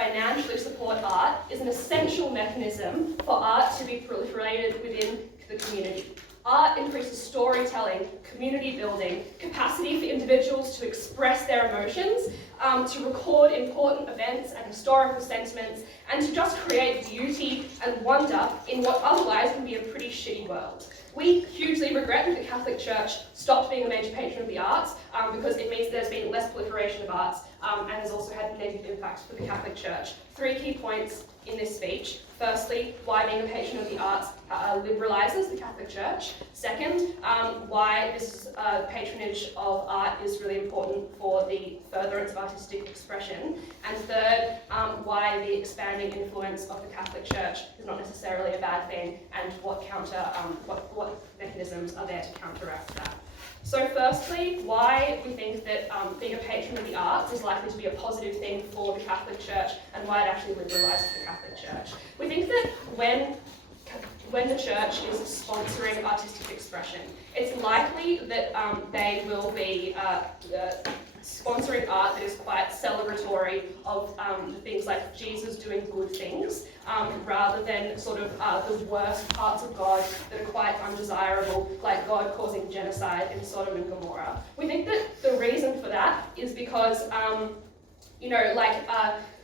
financially support art is an essential mechanism for art to be proliferated within the community. Art increases storytelling, community building, capacity for individuals to express their emotions, to record important events and historical sentiments, and to just create beauty and wonder in what otherwise can be a pretty shitty world. We hugely regret that the Catholic Church stopped being a major patron of the arts because it means there's been less proliferation of arts and has also had negative impacts for the Catholic Church. 3 key points in this speech. Firstly, why being a patron of the arts liberalises the Catholic Church. Second, why this patronage of art is really important for the furtherance of artistic expression. And third, why the expanding influence of the Catholic Church is not necessarily a bad thing, and what mechanisms are there to counteract that. So firstly, why we think that being a patron of the arts is likely to be a positive thing for the Catholic Church, and why it actually liberalises the Catholic Church. We think that when the church is sponsoring artistic expression, it's likely that they will be sponsoring art that is quite celebratory of things like Jesus doing good things, rather than sort of the worst parts of God that are quite undesirable, like God causing genocide in Sodom and Gomorrah. We think that the reason for that is because,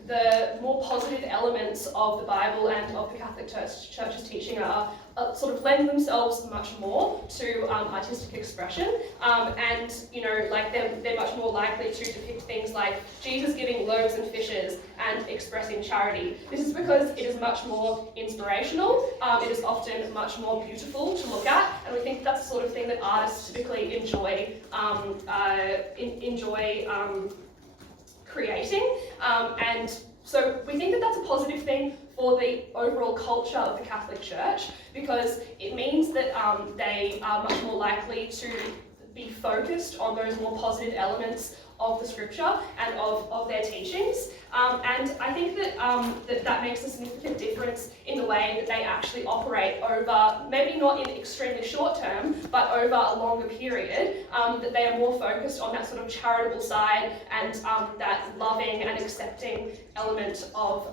the more positive elements of the Bible and of the Catholic Church's teaching are sort of lend themselves much more to artistic expression, and they're much more likely to depict things like Jesus giving loaves and fishes and expressing charity. This is because it is much more inspirational, it is often much more beautiful to look at, and we think that's the sort of thing that artists typically enjoy creating, and so we think that that's a positive thing for the overall culture of the Catholic Church, because it means that they are much more likely to be focused on those more positive elements of the scripture and of their teachings. And I think that that makes a significant difference in the way that they actually operate over, maybe not in extremely short term, but over a longer period, that they are more focused on that sort of charitable side and that loving and accepting element of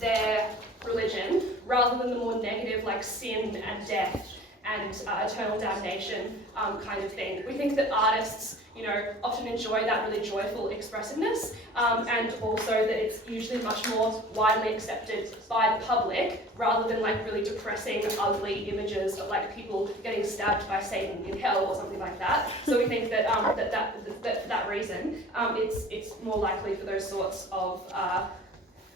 their religion, rather than the more negative like sin and death and eternal damnation kind of thing. We think that artists, often enjoy that really joyful expressiveness, and also that it's usually much more widely accepted by the public, rather than like really depressing, ugly images of like people getting stabbed by Satan in hell or something like that. So we think that for that reason, it's more likely for those sorts of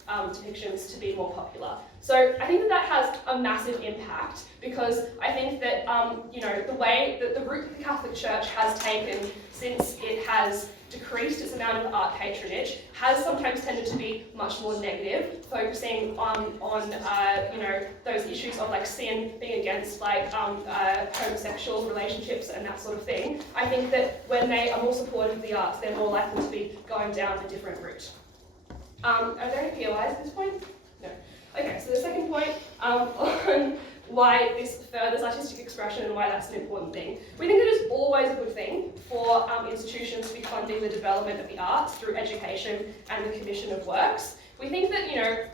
depictions to be more popular. So I think that has a massive impact, because I think that the way that the route that the Catholic Church has taken since it has decreased its amount of art patronage has sometimes tended to be much more negative, focusing on those issues of like sin, being against like homosexual relationships and that sort of thing. I think that when they are more supportive of the arts, they're more likely to be going down a different route. Are there any POIs at this point? No. Okay, so the second point on why this furthers artistic expression and why that's an important thing. We think it is always a good thing for institutions to be funding the development of the arts through education and the commission of works. We think that,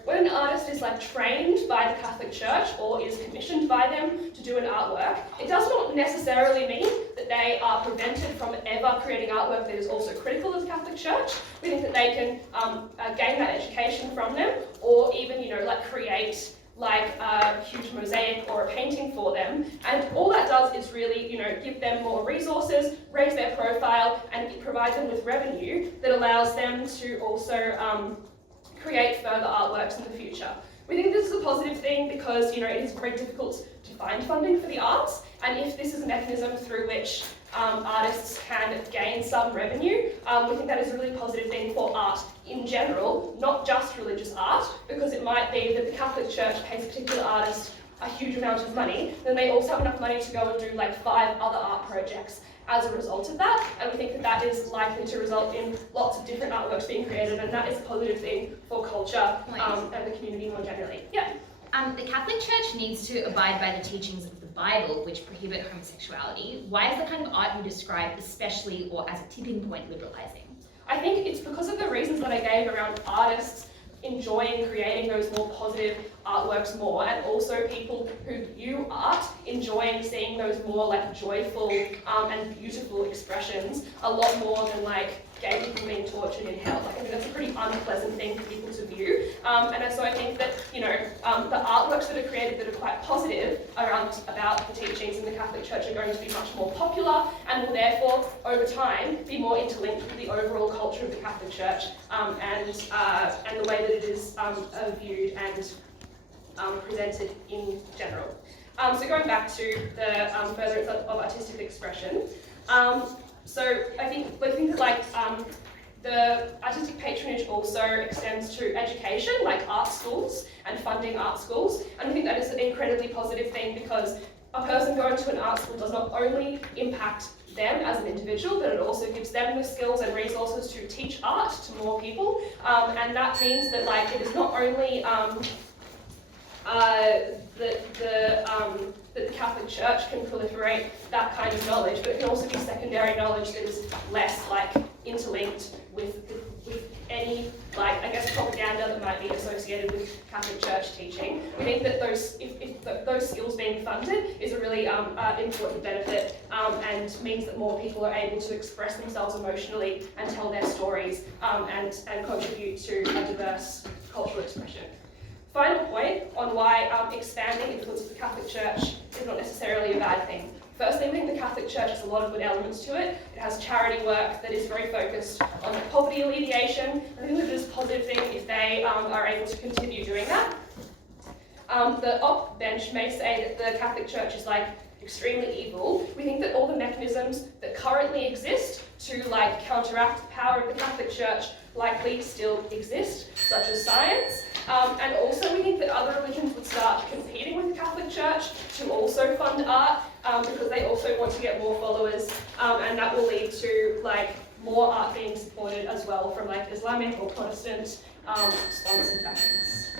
when an artist is like trained by the Catholic Church or is commissioned by them to do an artwork, it does not necessarily mean that they are prevented from ever creating artwork that is also critical of the Catholic Church. We think that they can gain that education from them, or even, create like a huge mosaic or a painting for them. And all that does is really, give them more resources, raise their profile, and it provides them with revenue that allows them to also create further artworks in the future. We think this is a positive thing because, it is very difficult to find funding for the arts, and if this is a mechanism through which artists can gain some revenue, we think that is a really positive thing for art in general, not just religious art, because it might be that the Catholic Church pays a particular artist a huge amount of money, then they also have enough money to go and do like 5 other art projects as a result of that, and we think that that is likely to result in lots of different artworks being created, and that is a positive thing for culture and the community more generally. Yeah. The Catholic Church needs to abide by the teachings of the Bible, which prohibit homosexuality. Why is the kind of art you describe especially, or as a tipping point, liberalising? I think it's because of the reasons that I gave around artists enjoying creating those more positive artworks more, and also people who view art enjoying seeing those more like joyful and beautiful expressions a lot more than like gay people being tortured in hell. Like, I think that's a pretty unpleasant thing for people to view. And so I think that, you know, the artworks that are created that are quite positive about the teachings in the Catholic Church are going to be much more popular and will therefore, over time, be more interlinked with the overall culture of the Catholic Church and the way that it is viewed and presented in general. So going back to the furtherance of artistic expression, so I think that like the artistic patronage also extends to education, like art schools and funding art schools, and I think that is an incredibly positive thing because a person going to an art school does not only impact them as an individual, but it also gives them the skills and resources to teach art to more people, and that means that like it is not only that the Catholic Church can proliferate that kind of knowledge, but it can also be secondary knowledge that is less like interlinked with any like I guess propaganda that might be associated with Catholic Church teaching. We think that those skills being funded is a really important benefit and means that more people are able to express themselves emotionally and tell their stories and contribute to a diverse cultural expression. Final point on why expanding influence of the Catholic Church is not necessarily a bad thing. Firstly, I think the Catholic Church has a lot of good elements to it. It has charity work that is very focused on poverty alleviation. I think that it is a positive thing if they are able to continue doing that. The op bench may say that the Catholic Church is like extremely evil. We think that all the mechanisms that currently exist to like counteract the power of the Catholic Church likely still exist, such as science. And also we think that other religions would start competing with the Catholic Church to also fund art because they also want to get more followers, and that will lead to like more art being supported as well from like Islamic or Protestant sponsored actions.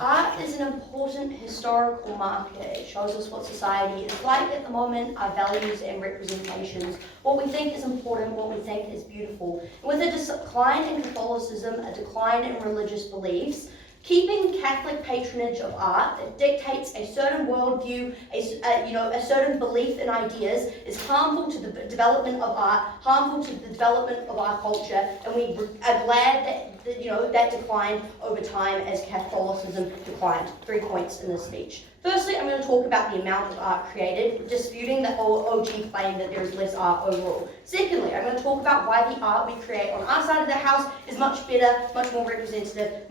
Art is an important historical marker. It shows us what society is like at the moment, our values and representations, what we think is important, what we think is beautiful. And with a decline in Catholicism, a decline in religious beliefs, keeping Catholic patronage of art that dictates a certain worldview, a certain belief in ideas is harmful to the development of art, harmful to the development of our culture, and we are glad that that declined over time as Catholicism declined. 3 points in this speech. Firstly, I'm going to talk about the amount of art created, disputing the OG claim that there is less art overall. Secondly, I'm going to talk about why the art we create on our side of the house is much better, much more representative,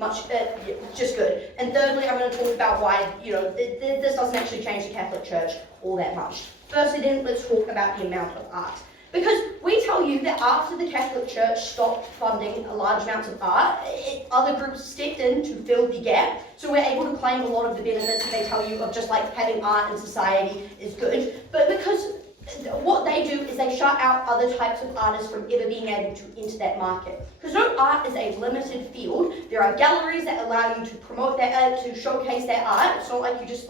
just good. And thirdly, I'm going to talk about why this doesn't actually change the Catholic Church all that much. Firstly then, let's talk about the amount of art. Because we tell you that after the Catholic Church stopped funding large amounts of art, other groups stepped in to fill the gap. So we're able to claim a lot of the benefits that they tell you of just like having art in society is good. But because what they do is they shut out other types of artists from ever being able to enter that market. Because no art is a limited field. There are galleries that allow you to promote that, to showcase that art. It's not like you just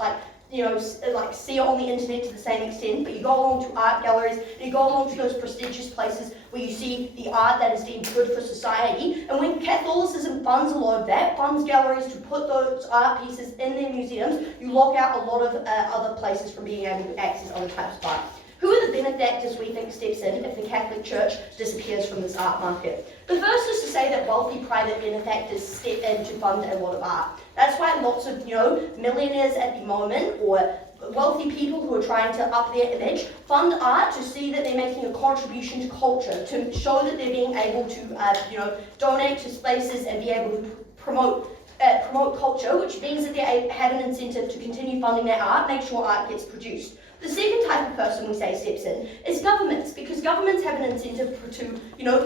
see it on the internet to the same extent, but you go along to art galleries, and you go along to those prestigious places where you see the art that is deemed good for society. And when Catholicism funds a lot of that, funds galleries to put those art pieces in their museums, you lock out a lot of other places from being able to access other types of art. Who are the benefactors we think steps in if the Catholic Church disappears from this art market? The first is to say that wealthy private benefactors step in to fund a lot of art. That's why lots of millionaires at the moment, or wealthy people who are trying to up their image, fund art to see that they're making a contribution to culture, to show that they're being able to donate to places and be able to promote promote culture, which means that they have an incentive to continue funding their art, make sure art gets produced. The second type of person we say steps in is governments, because governments have an incentive to,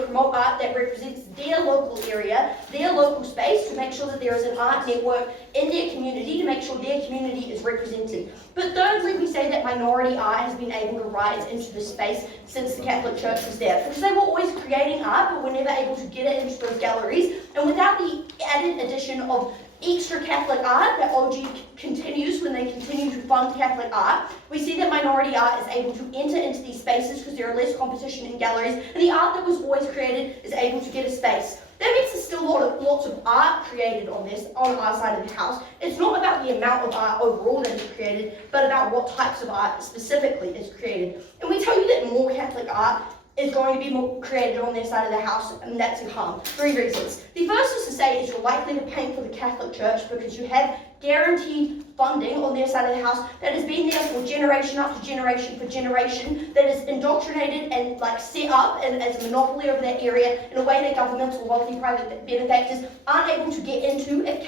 promote art that represents their local area, their local space, to make sure that there is an art network in their community, to make sure their community is represented. But thirdly, we say that minority art has been able to rise into the space since the Catholic Church was there, because they were always creating art, but were never able to get it into those galleries, and without the added addition of extra Catholic art that OG continues when they continue to fund Catholic art, we see that minority art is able to enter into these spaces because there are less competition in galleries, and the art that was always created is able to get a space. That means there's still lots of art created on our side of the house. It's not about the amount of art overall that is created, but about what types of art specifically is created. And we tell you that more Catholic art is going to be more created on their side of the house, and that's in harm. 3 reasons. The first is to say is you're likely to paint for the Catholic Church because you have guaranteed funding on their side of the house that has been there for generation after generation for generation, that is indoctrinated and set up as a monopoly over that area in a way that governments or wealthy private benefactors aren't able to get into if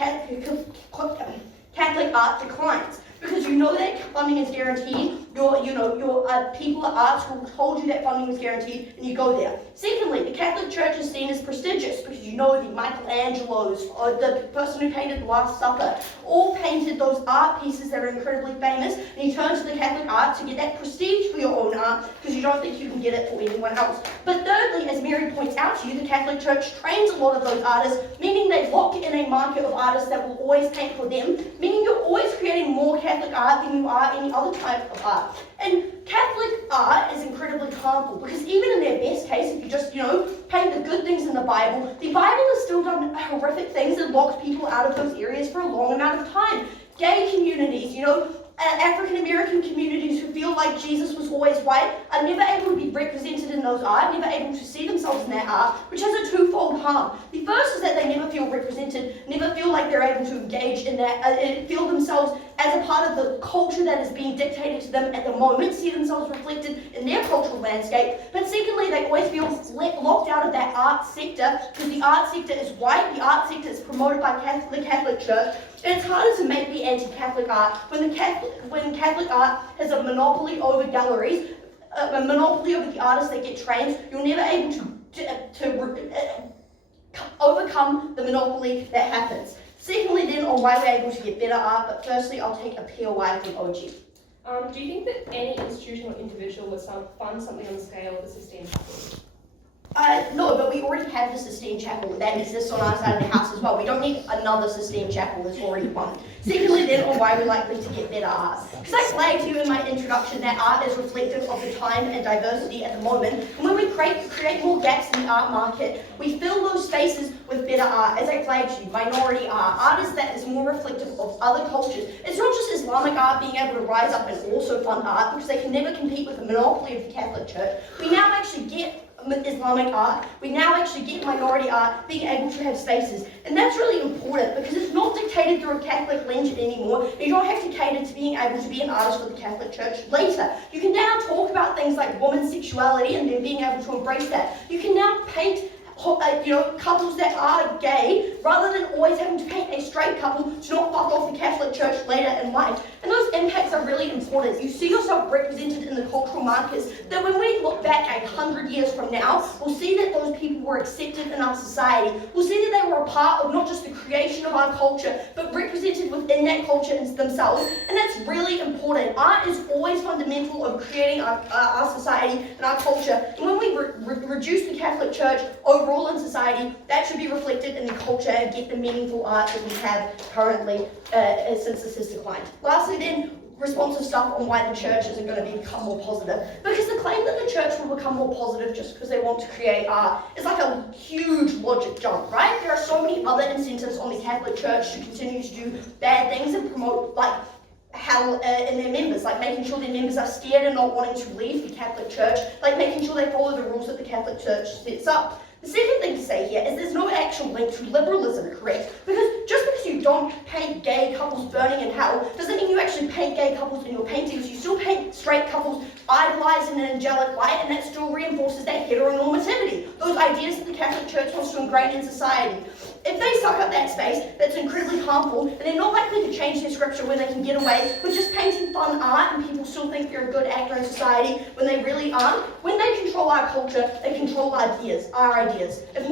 Catholic art declines. Because that funding is guaranteed, your people at art school told you that funding was guaranteed, and you go there. Secondly, the Catholic Church is seen as prestigious because the Michelangelos, or the person who painted the Last Supper, all painted those art pieces that are incredibly famous, and you turn to the Catholic art to get that prestige for your own art because you don't think you can get it for anyone else. But thirdly, as Mary points out to you, the Catholic Church trains a lot of those artists, meaning they lock in a market of artists that will always paint for them, meaning you're always creating more Catholic art than you are any other type of art. And Catholic art is incredibly harmful because even in their best case, if you just, paint the good things in the Bible has still done horrific things that locked people out of those areas for a long amount of time. Gay communities, African American communities who feel like Jesus was always white are never able to be represented in those art, never able to see themselves in that art, which has a twofold harm. The first is that they never feel represented, never feel like they're able to engage in that, feel themselves as a part of the culture that is being dictated to them at the moment, see themselves reflected in their cultural landscape. But secondly, they always feel locked out of that art sector because the art sector is white, the art sector is promoted by the Catholic Church, and it's harder to make the anti-Catholic art when Catholic art has a monopoly over galleries, a monopoly over the artists that get trained. You're never able to overcome the monopoly that happens. Secondly, then, on why we're able to get better art, but firstly, I'll take a POI from OG. Do you think that any institution or individual would fund something on the scale of the Sistine Chapel? No, but we already have the Sistine Chapel that exists on our side of the house as well. We don't need another Sistine Chapel, there's already one. Secondly, then, on why we're likely to get better art. Because I flagged to you in my introduction that art is reflective of the time and diversity at the moment, and when we create more gaps in the art market, we fill those spaces with better art. As I flagged to you, minority art that is more reflective of other cultures. It's not just Islamic art being able to rise up and also fund art, because they can never compete with the monopoly of the Catholic Church. We now actually get Islamic art, we now actually get minority art being able to have spaces, and that's really important because it's not dictated through a Catholic lens anymore. You don't have to cater to being able to be an artist for the Catholic Church later. You can now talk about things like women's sexuality and then being able to embrace that. You can now paint couples that are gay, rather than always having to paint a straight couple to not fuck off the Catholic Church later in life. And those impacts are really important. You see yourself represented in the cultural markers that when we look back 100 years from now, we'll see that those people were accepted in our society. We'll see that they were a part of not just the creation of our culture, but represented within that culture themselves. And that's really important. Art is always fundamental of creating our society and our culture. And when we reduce the Catholic Church overall in society, that should be reflected in the culture and get the meaningful art that we have currently since this has declined. Lastly then, responsive stuff on why the church isn't going to become more positive. Because the claim that the church will become more positive just because they want to create art is like a huge logic jump, right? There are so many other incentives on the Catholic Church to continue to do bad things and promote hell in their members, like making sure their members are scared and not wanting to leave the Catholic Church, like making sure they follow the rules that the Catholic Church sets up. The second thing to say here is there's no actual link to liberalism, correct? Because just because you don't paint gay couples burning in hell doesn't mean you actually paint gay couples in your paintings. You still paint straight couples idolized in an angelic light, and that still reinforces that heteronormativity, those ideas that the Catholic Church wants to ingrain in society. If they suck up that space, that's incredibly harmful, and they're not likely to change their scripture where they can get away with just painting fun art and people still think they're a good actor in society when they really aren't. When they control our culture, they control our ideas. If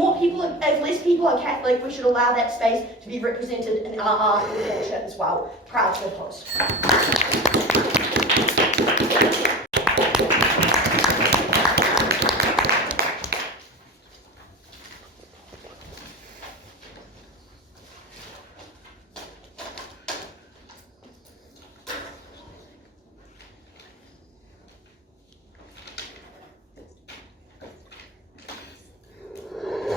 less people are Catholic, we should allow that space to be represented in our art and culture as well. Proud to host.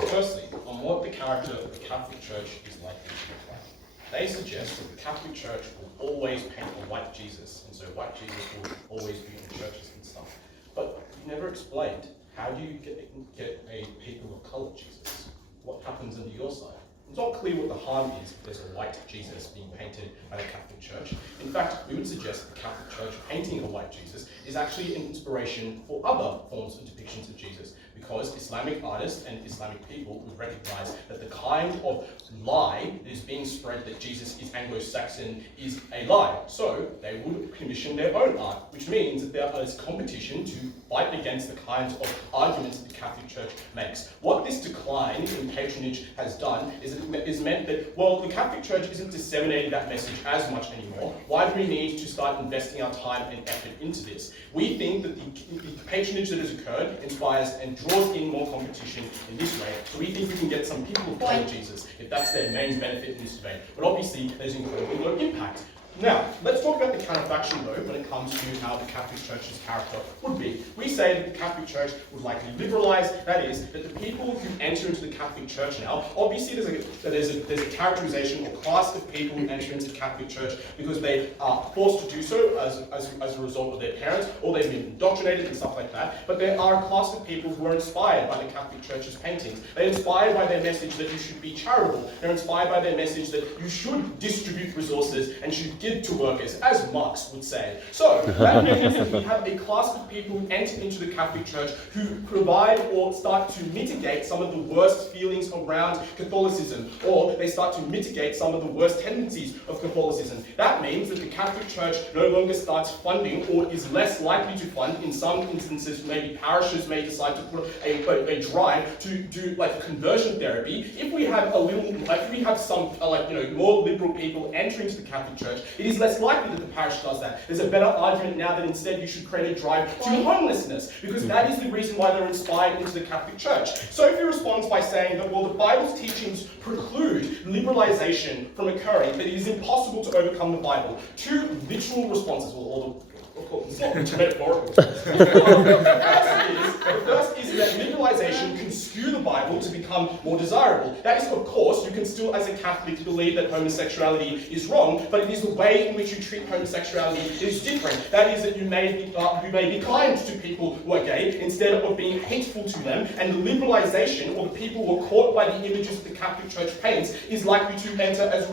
Firstly, on what the character of the Catholic Church is likely to look like. They suggest that the Catholic Church will always paint a white Jesus, and so white Jesus will always be in churches and stuff. But you never explained, how do you get a people of colour Jesus? What happens under your side? It's not clear what the harm is if there's a white Jesus being painted by the Catholic Church. In fact, we would suggest that the Catholic Church painting a white Jesus is actually an inspiration for other forms and depictions of Jesus, because Islamic artists and Islamic people would recognize that the kind of lie that is being spread that Jesus is Anglo-Saxon is a lie. So they would commission their own art, which means that there is competition to fight against the kinds of arguments that the Catholic Church makes. What this decline in patronage has done is meant that, well, the Catholic Church isn't disseminating that message as much anymore. Why do we need to start investing our time and effort into this? We think that the patronage that has occurred inspires and draws in more competition in this way. So we think we can get some people who follow Jesus if that's their main benefit in this debate. But obviously, there's incredibly low impact. Now, let's talk about the counterfaction though when it comes to how the Catholic Church's character would be. We say that the Catholic Church would likely liberalise, that is, that the people who enter into the Catholic Church now, obviously there's a characterisation or class of people who enter into the Catholic Church because they are forced to do so as a result of their parents, or they've been indoctrinated and stuff like that. But there are a class of people who are inspired by the Catholic Church's paintings. They're inspired by their message that you should be charitable. They're inspired by their message that you should distribute resources and should give to workers, as Marx would say. So, that means that we have a class of people who enter into the Catholic Church who provide or start to mitigate some of the worst feelings around Catholicism, or they start to mitigate some of the worst tendencies of Catholicism. That means that the Catholic Church no longer starts funding, or is less likely to fund. In some instances, maybe parishes may decide to put a drive to do like conversion therapy. If we have some more liberal people entering to the Catholic Church, it is less likely that the parish does that. There's a better argument now that instead you should create a drive to homelessness, because that is the reason why they're inspired into the Catholic Church. Sophie responds by saying that, well, the Bible's teachings preclude liberalisation from occurring, that it is impossible to overcome the Bible. Two literal responses, it's not metaphorical. The first is that liberalisation can skew the Bible to become more desirable. That is, of course, you can still, as a Catholic, believe that homosexuality is wrong, but it is the way in which you treat homosexuality that is different. That is, that you may be kind to people who are gay instead of being hateful to them, and the liberalisation, or the people who are caught by the images that the Catholic Church paints, is likely to enter as a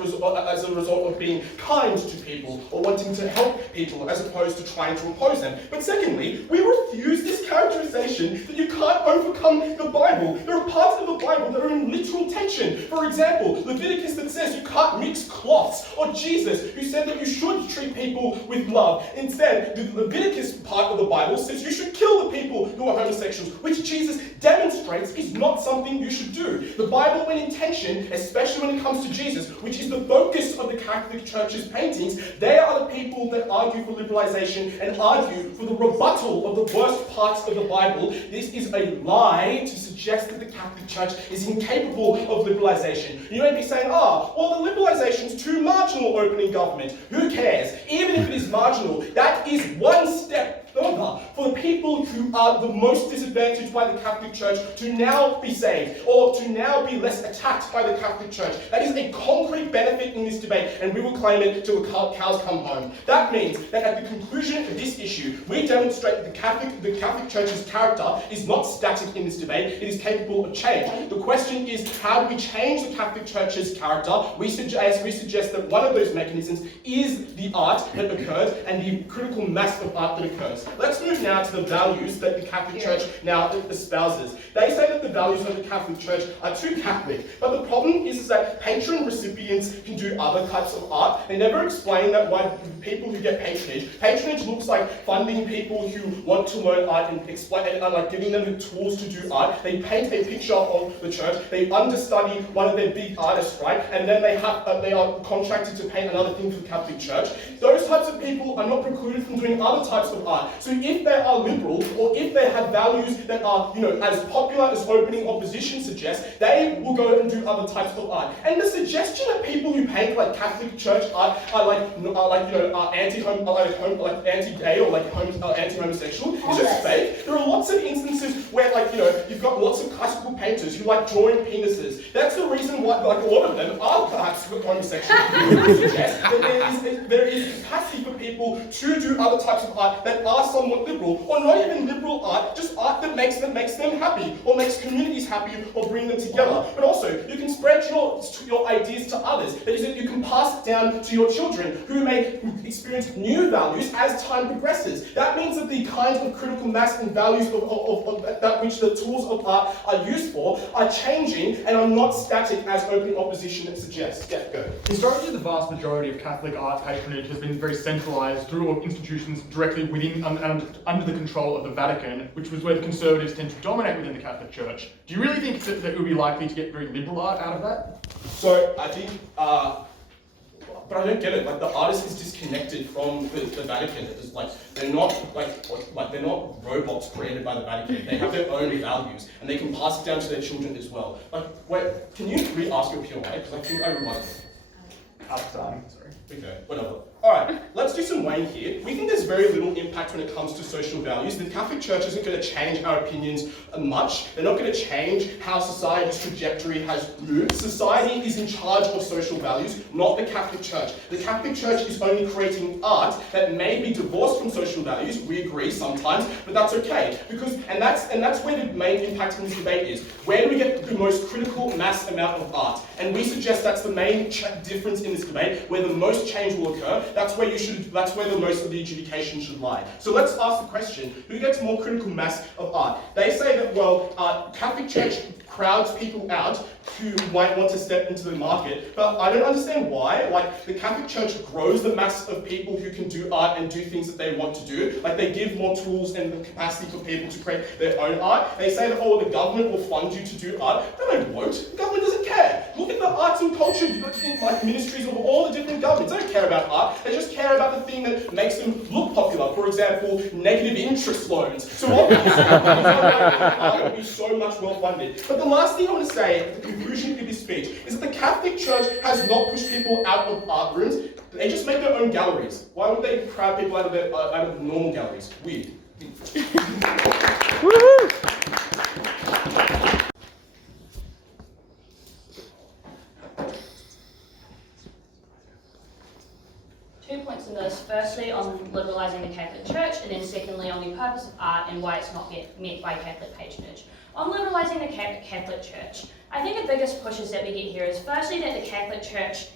result of being kind to people or wanting to help people, as opposed to trying to oppose them. But secondly, we refuse this characterization that you can't overcome the Bible. There are parts of the Bible that are in literal tension. For example, Leviticus that says you can't mix cloths, or Jesus who said that you should treat people with love. Instead, the Leviticus part of the Bible says you should kill the people who are homosexuals, which Jesus demonstrates is not something you should do. The Bible, when in tension, especially when it comes to Jesus, which is the focus of the Catholic Church's paintings, they are the people that argue for liberalization and argue for the rebuttal of the worst parts of the Bible. This is a lie to suggest that the Catholic Church is incapable of liberalization. You may be saying, well, the liberalization's too marginal opening government. Who cares? Even if it is marginal, that is one step for the people who are the most disadvantaged by the Catholic Church to now be saved, or to now be less attacked by the Catholic Church. That is a concrete benefit in this debate, and we will claim it till the cows come home. That means that at the conclusion of this issue, we demonstrate that the Catholic Church's character is not static in this debate, it is capable of change. The question is, how do we change the Catholic Church's character? We suggest that one of those mechanisms is the art that occurs and the critical mass of art that occurs. Let's move now to the values that the Catholic Church now espouses. They say that the values of the Catholic Church are too Catholic, but the problem is that patron recipients can do other types of art. They never explain that why people who get patronage. Patronage looks like funding people who want to learn art and like giving them the tools to do art. They paint a picture of the church, they understudy one of their big artists, right? And then they are contracted to paint another thing for the Catholic Church. Those types of people are not precluded from doing other types of art. So if they are liberal, or if they have values that are, as popular as opening opposition suggests, they will go and do other types of art. And the suggestion that people who paint like Catholic Church art are anti-gay or anti-homosexual is just fake. There are lots of instances where you've got lots of classical painters who like drawing penises. That's the reason why a lot of them are perhaps homosexual. Suggest that there is capacity for people to do other types of art that are somewhat liberal, or not even liberal art, just art that makes them happy, or makes communities happy, or bring them together. But also, you can spread your ideas to others. That is, that you can pass it down to your children, who may experience new values as time progresses. That means that the kind of critical mass and values of that which the tools of art are used for are changing and are not static as open opposition suggests. Yeah, go. Historically, the vast majority of Catholic art patronage has been very centralised through institutions directly within under the control of the Vatican, which was where the conservatives tend to dominate within the Catholic Church. Do you really think that it would be likely to get very liberal art out of that? So I think, but I don't get it. Like, the artist is disconnected from the Vatican. It's like they're not they're not robots created by the Vatican. They have their own values, and they can pass it down to their children as well. Wait, can you re-ask your POA? Because I think I realized it. Sorry. Okay, whatever. Alright, let's do some weighing here. We think there's very little impact when it comes to social values. The Catholic Church isn't going to change our opinions much. They're not going to change how society's trajectory has moved. Society is in charge of social values, not the Catholic Church. The Catholic Church is only creating art that may be divorced from social values. We agree sometimes, but that's okay. And that's where the main impact in this debate is. Where do we get the most critical mass amount of art? And we suggest that's the main difference in this debate, where the most change will occur. That's where the most of the adjudication should lie. So let's ask the question, who gets more critical mass of art? They say that, Catholic Church crowds people out who might want to step into the market, but I don't understand why. The Catholic Church grows the mass of people who can do art and do things that they want to do. They give more tools and the capacity for people to create their own art. They say that, the government will fund you to do art. No, they won't. The government doesn't care. Look at the arts and culture ministries of all the different governments. They don't care about art. They just care about the thing that makes them look popular. For example, negative interest loans. So obviously, art will be so much well funded. But the last thing I want to say at the conclusion of this speech is that the Catholic Church has not pushed people out of art rooms. They just make their own galleries. Why would they crowd people out of normal galleries? Weird. Woohoo! 2 points in this. Firstly, on liberalising the Catholic Church, and then secondly, on the purpose of art and why it's not met by Catholic patronage. On liberalising the Catholic Church, I think the biggest pushes that we get here is firstly that the Catholic Church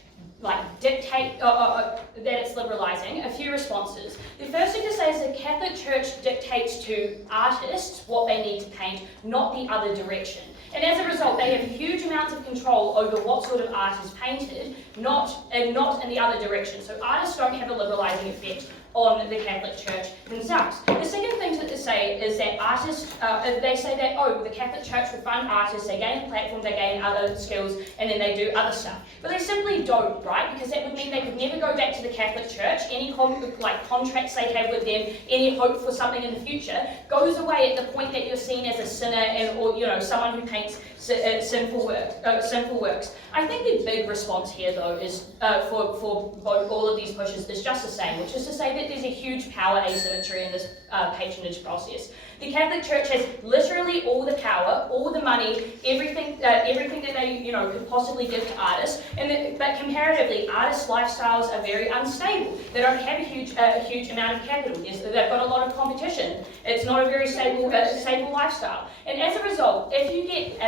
dictate that it's liberalising. A few responses. The first thing to say is the Catholic Church dictates to artists what they need to paint, not the other direction. And as a result, they have huge amounts of control over what sort of art is painted, not in the other direction. So artists don't have a liberalising effect on the Catholic Church themselves. The second thing to say is that artists, they say that, the Catholic Church will fund artists, they gain a platform, they gain other skills, and then they do other stuff. But they simply don't, right? Because that would mean they could never go back to the Catholic Church. Any contracts they have with them, any hope for something in the future, goes away at the point that you're seen as a sinner or someone who paints sinful works. I think the big response here, though, is for both all of these pushes is just the same, which is to say that there's a huge power asymmetry in this patronage process. The Catholic Church has literally all the power, all the money, everything that they could possibly give to artists. But comparatively, artists' lifestyles are very unstable. They don't have a huge amount of capital. They've got a lot of competition. It's not a very stable lifestyle. And as a result, if you get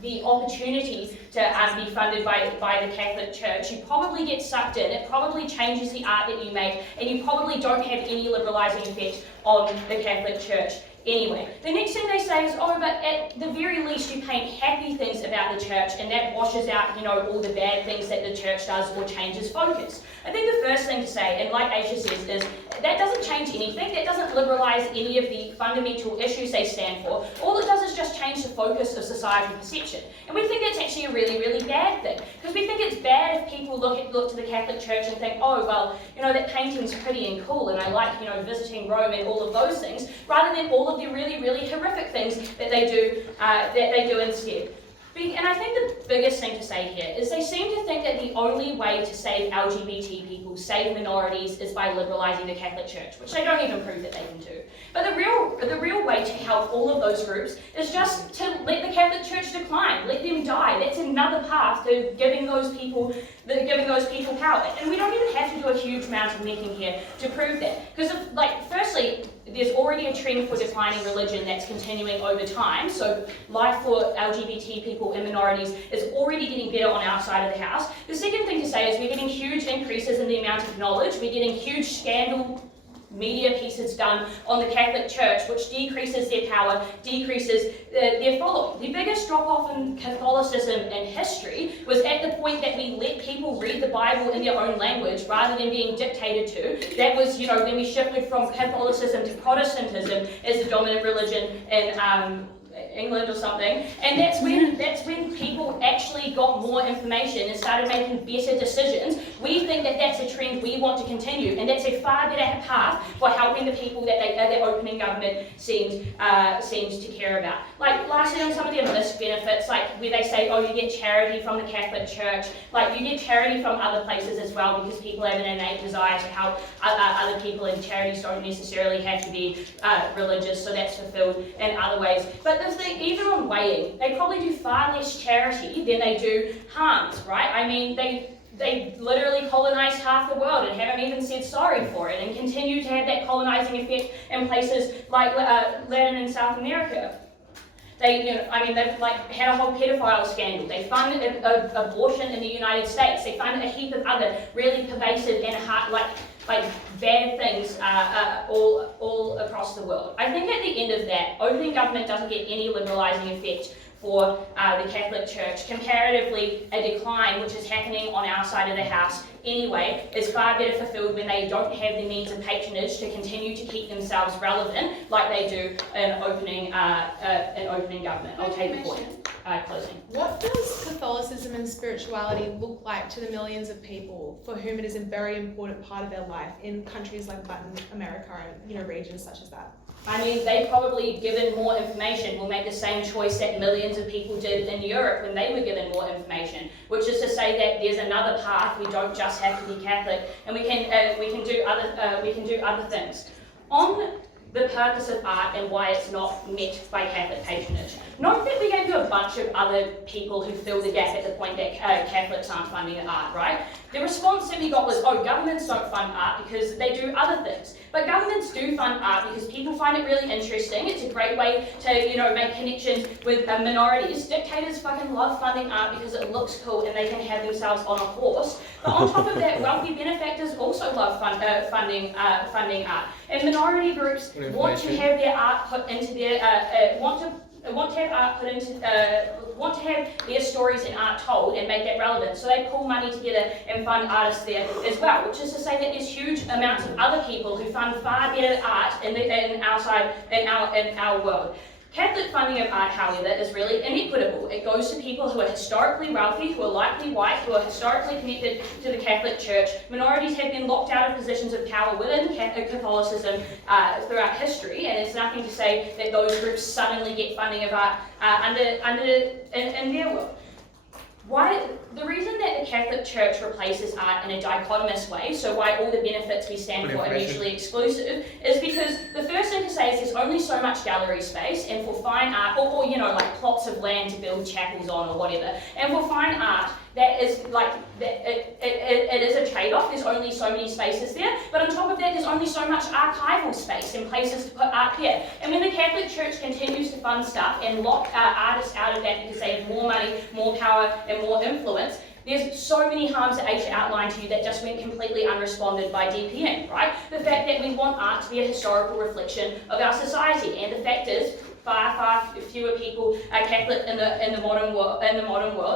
the opportunity to be funded by the Catholic Church, you probably get sucked in. It probably changes the art that you make, and you probably don't have any liberalising effect on the Catholic Church anyway. The next thing they say is, oh, but at the very least you paint happy things about the church, and that washes out, all the bad things that the church does or changes focus. I think the first thing to say, and like Aisha says, is that doesn't change anything. That doesn't liberalise any of the fundamental issues they stand for. All it does is just change the focus of societal perception. And we think that's actually a really, really bad thing. Because we think it's bad if people look to the Catholic Church and think, oh, well, that painting's pretty and cool, and I like, visiting Rome and all of those things, rather than all of the really, really horrific things that they do instead. And I think the biggest thing to say here is they seem to think that the only way to save LGBT people, save minorities, is by liberalising the Catholic Church, which they don't even prove that they can do. But the real way to help all of those groups is just to let the Catholic Church decline, let them die. That's another path to giving those people power. And we don't even have to do a huge amount of making here to prove that. Because, firstly, there's already a trend for declining religion that's continuing over time. So life for LGBT people and minorities is already getting better on our side of the house. The second thing to say is we're getting huge increases in the amount of knowledge. We're getting huge scandal media pieces done on the Catholic Church, which decreases their power, decreases their following. The biggest drop-off in Catholicism in history was at the point that we let people read the Bible in their own language rather than being dictated to. That was, when we shifted from Catholicism to Protestantism as the dominant religion in England or something, and that's when people actually got more information and started making better decisions. We think that that's a trend we want to continue, and that's a far better path for helping the people that their opening government seems to care about. Lastly, on some of their missed benefits, where they say, oh, you get charity from the Catholic Church, you get charity from other places as well, because people have an innate desire to help other people, and charities don't necessarily have to be religious, so that's fulfilled in other ways. But the thing, even on weighing, they probably do far less charity than they do harms, right? I mean, they literally colonised half the world and haven't even said sorry for it, and continue to have that colonising effect in places like Latin and South America. They've had a whole pedophile scandal. They fund abortion in the United States. They fund a heap of other really pervasive and bad things all across the world. I think at the end of that, opening government doesn't get any liberalising effect for the Catholic Church. Comparatively, a decline, which is happening on our side of the house anyway, is far better fulfilled when they don't have the means of patronage to continue to keep themselves relevant like they do in opening government. I'll take the point. Closing. What does Catholicism and spirituality look like to the millions of people for whom it is a very important part of their life in countries like Latin America and regions such as that? I mean, they probably, given more information, will make the same choice that millions of people did in Europe when they were given more information, which is to say that there's another path. We don't just have to be Catholic, and we can do other things. On the purpose of art and why it's not met by Catholic patronage. Note that we gave you a bunch of other people who fill the gap at the point that Catholics aren't funding art, right? The response that we got was, oh, governments don't fund art because they do other things. But governments do fund art because people find it really interesting. It's a great way to, make connections with minorities. Dictators fucking love funding art because it looks cool and they can have themselves on a horse. But on top of that, wealthy benefactors also love funding art. And minority groups want to have their art put into their want to have their stories and art told and make that relevant. So they pull money together and fund artists there as well, which is to say that there's huge amounts of other people who fund far better art in our world. Catholic funding of art, however, is really inequitable. It goes to people who are historically wealthy, who are likely white, who are historically connected to the Catholic Church. Minorities have been locked out of positions of power within Catholicism throughout history, and it's nothing to say that those groups suddenly get funding of art in their world. The reason that the Catholic Catholic Church replaces art in a dichotomous way, so why all the benefits we stand for are mutually exclusive, is because the first thing to say is there's only so much gallery space, and for fine art, or like plots of land to build chapels on or whatever, and for fine art, that is like, it is a trade-off. There's only so many spaces there, but on top of that, there's only so much archival space and places to put art here. And when the Catholic Church continues to fund stuff and lock artists out of that because they have more money, more power, and more influence, there's so many harms that Aisha outlined to you that just went completely unresponded by DPN, right? The fact that we want art to be a historical reflection of our society, and the fact is, far fewer people are Catholic in the modern world.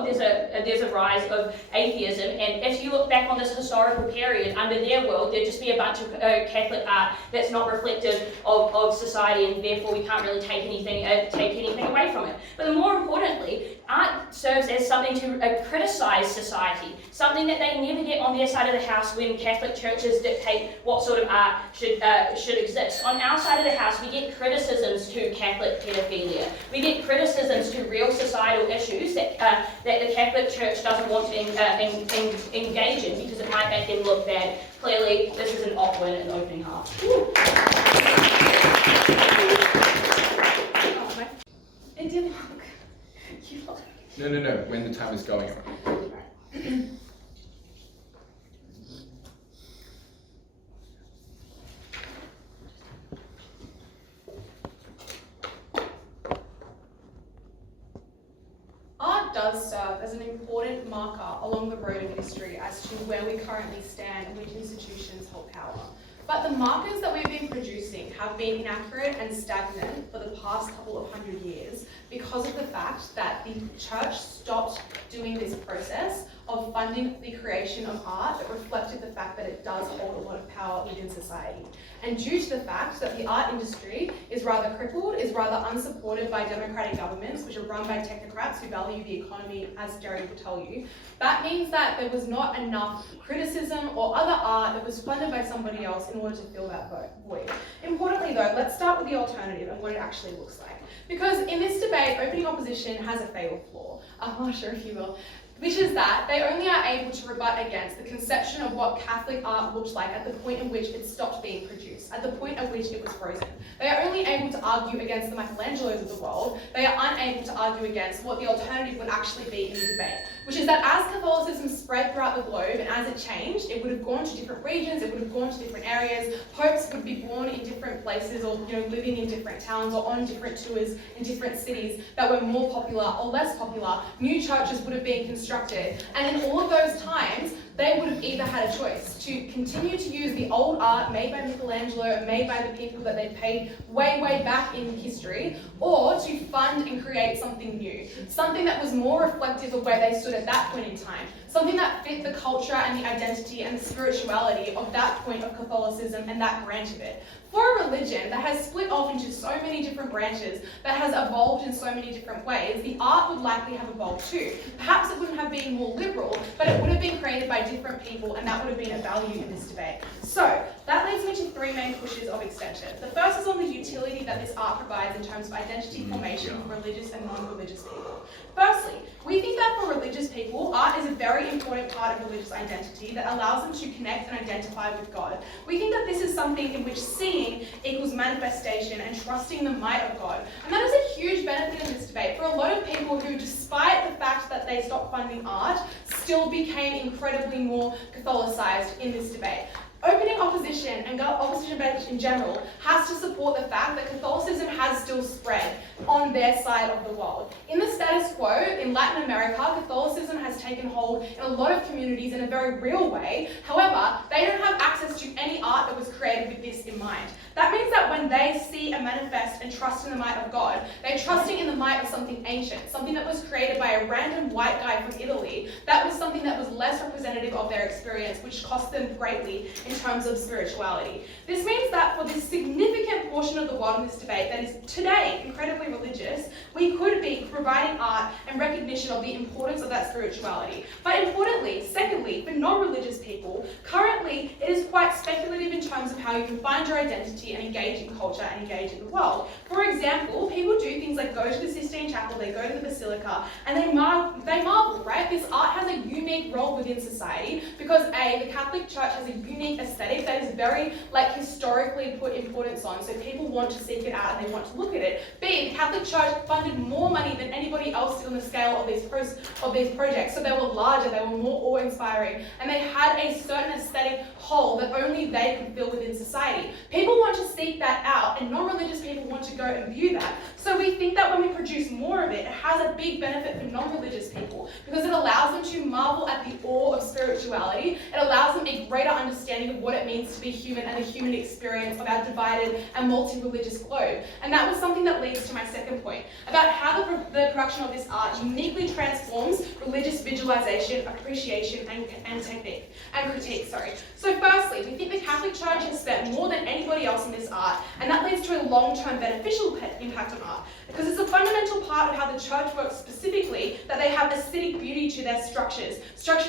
There's a rise of atheism, and if you look back on this historical period under their world, there'd just be a bunch of Catholic art that's not reflective of society, and therefore we can't really take anything away from it. But more importantly, art serves as something to criticize society, something that they never get on their side of the house when Catholic churches dictate what sort of art should exist. On our side of the house, we get criticisms to Catholic pedophilia. We get criticisms to real societal issues that the Catholic Church doesn't want to engage in because it might make them look bad. Clearly, this is an off-win and opening half. It didn't work. No, when the time is going on. Art does serve as an important marker along the road of history as to where we currently stand and which institutions hold power. But the markers that we've been producing have been inaccurate and stagnant for the past couple of 100 years because of the fact that the church stopped doing this process of funding the creation of art that reflected the fact that it does hold a lot of power within society. And due to the fact that the art industry is rather crippled, is rather unsupported by democratic governments, which are run by technocrats who value the economy, as Jerry will tell you, that means that there was not enough criticism or other art that was funded by somebody else in order to fill that void. Importantly though, let's start with the alternative and what it actually looks like. Because in this debate, opening opposition has a fatal flaw. I'm not sure if you will. Which is that they only are able to rebut against the conception of what Catholic art looked like at the point in which it stopped being produced, at the point at which it was frozen. They are only able to argue against the Michelangelos of the world. They are unable to argue against what the alternative would actually be in the debate, which is that as Catholicism spread throughout the globe and as it changed, it would have gone to different regions, it would have gone to different areas, popes would be born in different places or living in different towns or on different tours in different cities that were more popular or less popular. New churches would have been constructed, and in all of those times, they would have either had a choice to continue to use the old art made by Michelangelo and made by the people that they paid way back in history, or to fund and create something new, something that was more reflective of where they stood at that point in time, something that fit the culture and the identity and the spirituality of that point of Catholicism and that branch of it. For a religion that has split off into so many different branches, that has evolved in so many different ways, the art would likely have evolved too. Perhaps it wouldn't have been more liberal, but it would have been created by different people, and that would have been a value in this debate. So, that leads me to three main pushes of extension. The first is on the utility that this art provides in terms of identity formation for religious and non-religious people. Firstly, we think that for religious people, art is a very important part of religious identity that allows them to connect and identify with God. We think that this is something in which seeing equals manifestation and trusting the might of God. And that is a huge benefit in this debate for a lot of people who, despite the fact that they stopped funding art, still became incredibly more Catholicized in this debate. Opening opposition and opposition debate in general has to support the fact that Catholicism has still spread on their side of the world. In the status quo, in Latin America, Catholicism has taken hold in a lot of communities in a very real way. However, they don't have access to any art that was created with this in mind. That means that when they see a manifest and trust in the might of God, they're trusting in the might of something ancient, something that was created by a random white guy from Italy, that was something that was less representative of their experience, which cost them greatly in terms of spirituality. This means that for this significant portion of the world in this debate that is today incredibly religious, we could be providing art and recognition of the importance of that spirituality. But importantly, secondly, for non-religious people, currently it is quite speculative in terms of how you can find your identity and engage in culture and engage in the world. For example, people do things like go to the Sistine Chapel, they go to the Basilica, and they marvel, right? This art has a unique unique role within society because A, the Catholic Church has a unique aesthetic that is very historically put importance on, so people want to seek it out and they want to look at it. B, the Catholic Church funded more money than anybody else did on the scale of these projects, so they were larger, they were more awe-inspiring, and they had a certain aesthetic hole that only they could fill within society. People want to seek that out, and non-religious people want to go and view that. So we think that when we produce more of it, it has a big benefit for non-religious people because it allows them to marvel at the awe of spirituality. It allows them a greater understanding of what it means to be human and the human experience of our divided and multi-religious globe. And that was something that leads to my second point about how the production of this art uniquely transforms religious visualization, appreciation, and technique and critique. So firstly, we think the Catholic Church has spent more than anybody else in this art, and that leads to a long-term beneficial impact on art, because it's a fundamental part of how the church works specifically that they have aesthetic beauty to their structures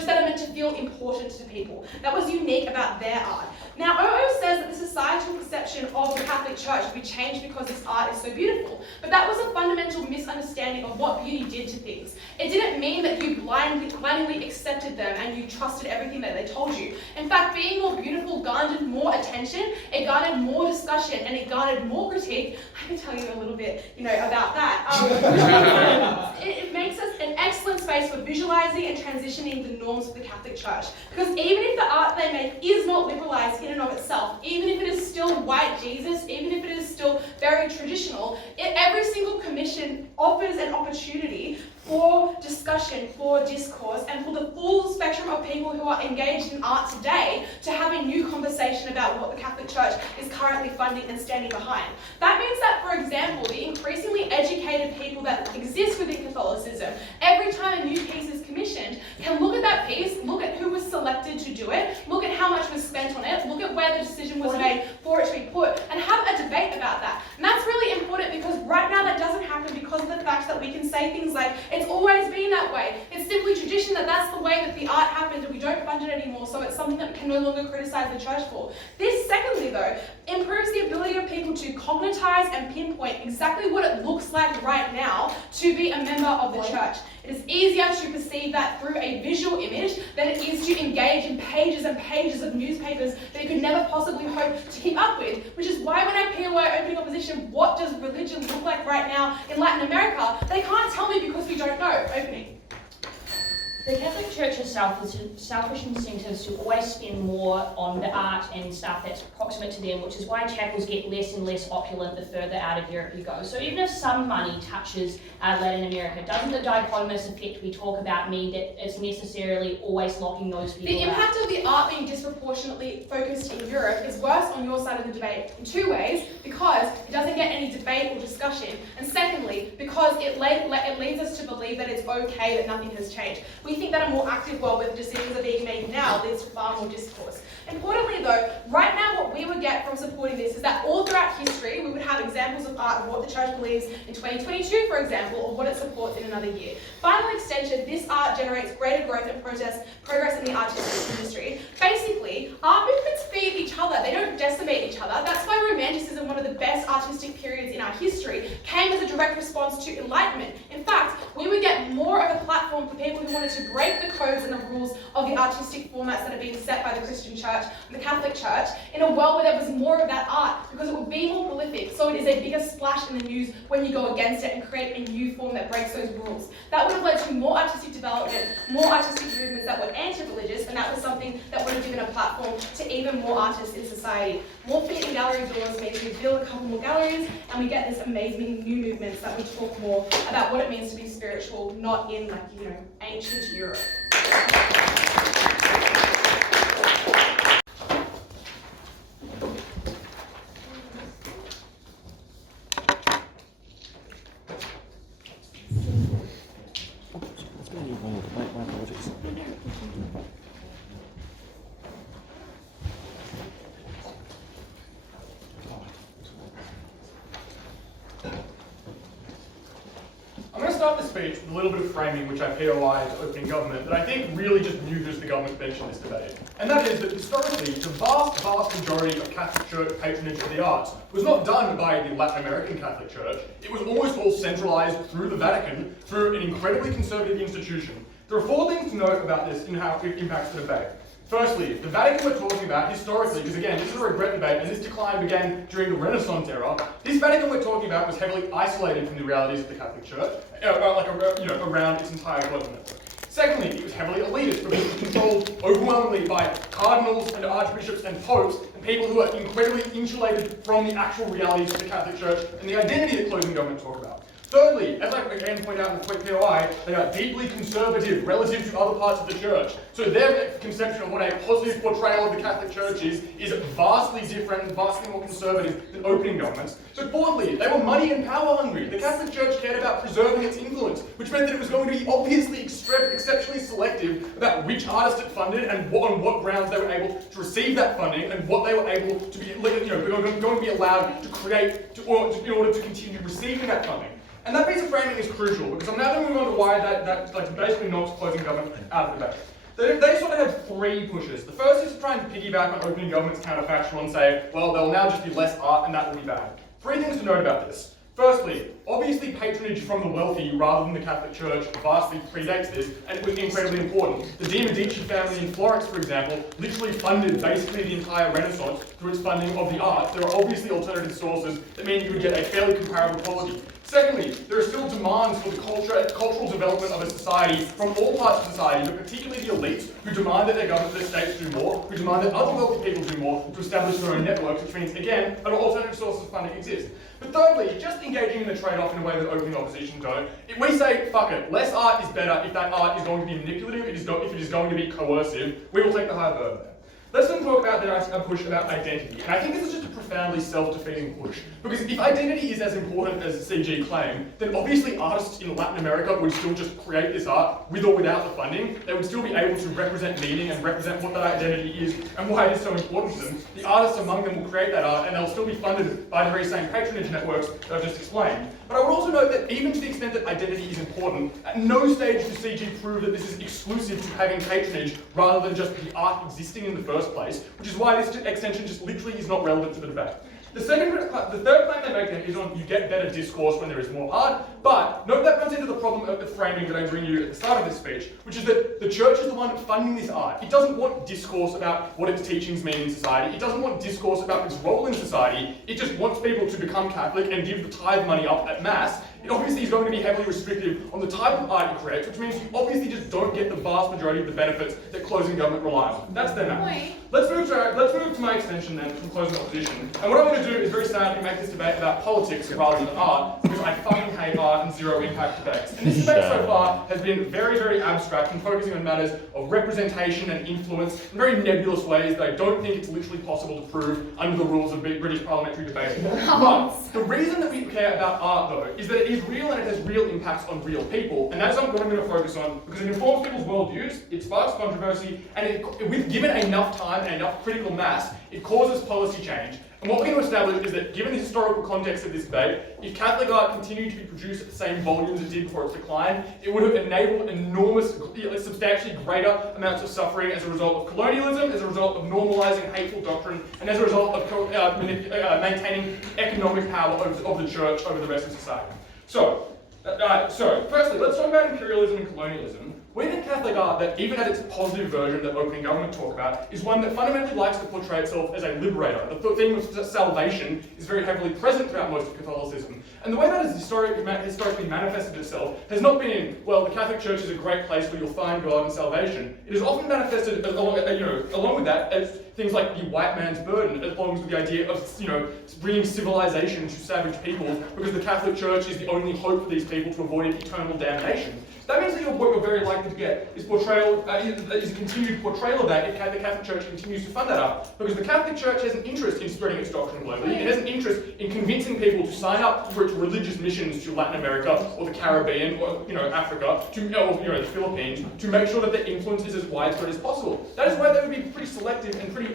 that are meant to feel important to people. That was unique about their art. Now, OO says that the societal perception of the Catholic Church will be changed because this art is so beautiful, but that was a fundamental misunderstanding of what beauty did to things. It didn't mean that you blindly accepted them and you trusted everything that they told you. In fact, being more beautiful garnered more attention, it garnered more discussion, and it garnered more critique. I can tell you a little bit, about that. It makes us an excellent space for visualizing and transitioning the norms of the Catholic Church. Because even if the art they make is not liberalized in and of itself, even if it is still white Jesus, even if it is still very traditional, every single commission offers an opportunity for discussion, for discourse, and for the full spectrum of people who are engaged in art today to have a new conversation about what the Catholic Church is currently funding and standing behind. That means that, for example, the increasingly educated people that exist within Catholicism, every time a new piece is commissioned, can look at that piece, look at who was selected to do it, look at how much was spent on it, look at where the decision was made for it to be put, and have a debate about that. And that's really important because right now that doesn't happen because of the fact that we can say things like, it's always been that way. It's simply tradition that that's the way that the art happened and we don't fund it anymore, so it's something that we can no longer criticize the church for. This, secondly though, improves the ability of people to cognitize and pinpoint exactly what it looks like right now to be a member of the church. It is easier to perceive that through a visual image than it is to engage in pages and pages of newspapers that you could never possibly hope to keep up with, which is why when I POI opening opposition, what does religion look like right now in Latin America, they can't tell me because we don't know. Opening. The Catholic Church has selfish incentives to always spend more on the art and stuff that's proximate to them, which is why chapels get less and less opulent the further out of Europe you go. So even if some money touches Latin America, doesn't the dichotomous effect we talk about mean that it's necessarily always locking those people The out? impact of the art being disproportionately focused in Europe is worse on your side of the debate in two ways, because it doesn't get any debate or discussion, and secondly, because it leads us to believe that it's okay that nothing has changed. We think that a more active world where the decisions are being made now leads to far more discourse. Importantly though, right now what we would get from supporting this is that all throughout history we would have examples of art of what the church believes in 2022, for example, or what it supports in another year. Final extension, this art generates greater growth and progress in the artistic industry. Basically, art movements feed each other, they don't decimate each other. That's why Romanticism, one of the best artistic periods in our history, came as a direct response to Enlightenment. In fact, we would get more of a platform for people who wanted to break the codes and the rules of the artistic formats that are being set by the Christian Church, the Catholic Church, in a world where there was more of that art, because it would be more prolific, so it is a bigger splash in the news when you go against it and create a new form that breaks those rules. That would have led to more artistic development, more artistic movements that were anti-religious, and that was something that would have given a platform to even more artists in society. More feet in gallery doors means we build a couple more galleries, and we get this amazing new movements that we talk more about what it means to be spiritual, not in ancient Europe. I'm going to start the speech with a little bit of framing which I POI to opening government that I think really just muses the government bench in this debate. And that is that historically, the vast majority of Catholic Church patronage of the arts was not done by the Latin American Catholic Church. It was almost all centralised through the Vatican, through an incredibly conservative institution. There are 4 things to note about this and how it impacts the debate. Firstly, the Vatican we're talking about historically, because again, this is a regret debate, and this decline began during the Renaissance era. This Vatican we're talking about was heavily isolated from the realities of the Catholic Church, around its entire global network. Secondly, it was heavily elitist because it was controlled overwhelmingly by cardinals and archbishops and popes and people who are incredibly insulated from the actual realities of the Catholic Church and the identity that closing government talk about. Thirdly, as I again point out in the POI, they are deeply conservative relative to other parts of the church. So their conception of what a positive portrayal of the Catholic Church is vastly different and vastly more conservative than opening governments. But fourthly, they were money and power hungry. The Catholic Church cared about preserving its influence, which meant that it was going to be obviously exceptionally selective about which artists it funded and on what grounds they were able to receive that funding and what they were able to be, going to be allowed to create in order to continue receiving that funding. And that piece of framing is crucial because I'm now going to move on to why that basically knocks closing government out of the debate. They sort of have 3 pushes. The first is to try and piggyback on opening government's counterfactual and say, well, there'll now just be less art and that will be bad. 3 things to note about this. Firstly, obviously patronage from the wealthy rather than the Catholic Church vastly predates this, and it was incredibly important. The de' Medici family in Florence, for example, literally funded basically the entire Renaissance through its funding of the arts. There are obviously alternative sources that mean you would get a fairly comparable quality. Secondly, there are still demands for the cultural development of a society from all parts of society, but particularly the elites, who demand that their states do more, who demand that other wealthy people do more to establish their own networks, which means, again, an alternative source of funding exists. But thirdly, just engaging in the trade-off in a way that opening opposition don't, if we say, fuck it, less art is better if that art is going to be manipulative, if it is going to be coercive, we will take the higher burden there. Let's then talk about a push about identity. And I think this is just a profoundly self-defeating push. Because if identity is as important as CG claim, then obviously artists in Latin America would still just create this art with or without the funding. They would still be able to represent meaning and represent what that identity is and why it is so important to them. The artists among them will create that art and they'll still be funded by the very same patronage networks that I've just explained. But I would also note that even to the extent that identity is important, at no stage does CG prove that this is exclusive to having patronage rather than just the art existing in the first place, which is why this extension just literally is not relevant to the debate. The third claim they make then is on you get better discourse when there is more art, but note that runs into the problem of the framing that I bring you at the start of this speech, which is that the church is the one funding this art. It doesn't want discourse about what its teachings mean in society. It doesn't want discourse about its role in society. It just wants people to become Catholic and give the tithe money up at Mass. It obviously is going to be heavily restrictive on the type of art it creates, which means you obviously just don't get the vast majority of the benefits that closing government relies on. That's their math. Let's move to my extension then from closing opposition. And what I'm going to do is very sadly make this debate about politics rather than art, because I fucking hate art and zero impact debates. And this debate so far has been very, very abstract and focusing on matters of representation and influence in very nebulous ways that I don't think it's literally possible to prove under the rules of British parliamentary debate. But the reason that we care about art, though, is that it is real and it has real impacts on real people. And that's what I'm going to focus on, because it informs people's worldviews, it sparks controversy, and with given enough time and enough critical mass, it causes policy change. And what we're going to establish is that, given the historical context of this debate, if Catholic art continued to be produced at the same volumes it did before its decline, it would have enabled enormous, substantially greater amounts of suffering as a result of colonialism, as a result of normalising hateful doctrine, and as a result of maintaining economic power of the church over the rest of society. So, firstly, let's talk about imperialism and colonialism. We think Catholic art, that even at its positive version that opening government talk about, is one that fundamentally likes to portray itself as a liberator. The theme of salvation is very heavily present throughout most of Catholicism. And the way that has historically manifested itself has not been, well, the Catholic Church is a great place where you'll find God and salvation. It is often manifested along with that as things like the white man's burden, along with the idea of, bringing civilization to savage peoples, because the Catholic Church is the only hope for these people to avoid eternal damnation. That means that what you're very likely to get is a continued portrayal of that if the Catholic Church continues to fund that up. Because the Catholic Church has an interest in spreading its doctrine globally. It has an interest in convincing people to sign up for its religious missions to Latin America or the Caribbean or Africa or the Philippines to make sure that their influence is as widespread as possible. That is why they would be pretty selective and pretty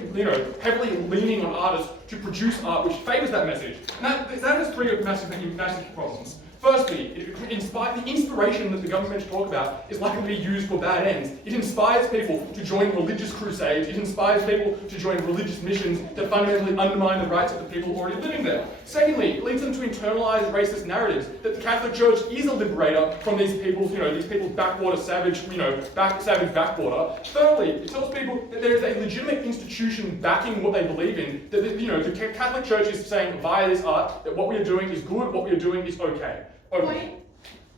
heavily leaning on artists to produce art which favours that message. And that has 3 massive problems. Firstly, the inspiration that the government talk about is likely to be used for bad ends. It inspires people to join religious crusades. It inspires people to join religious missions that fundamentally undermine the rights of the people already living there. Secondly, it leads them to internalize racist narratives that the Catholic Church is a liberator from these people's, these people's backwater savage, savage backwater. Thirdly, it tells people that there is a legitimate institution backing what they believe in. That the Catholic Church is saying via this art that what we are doing is good, what we are doing is okay.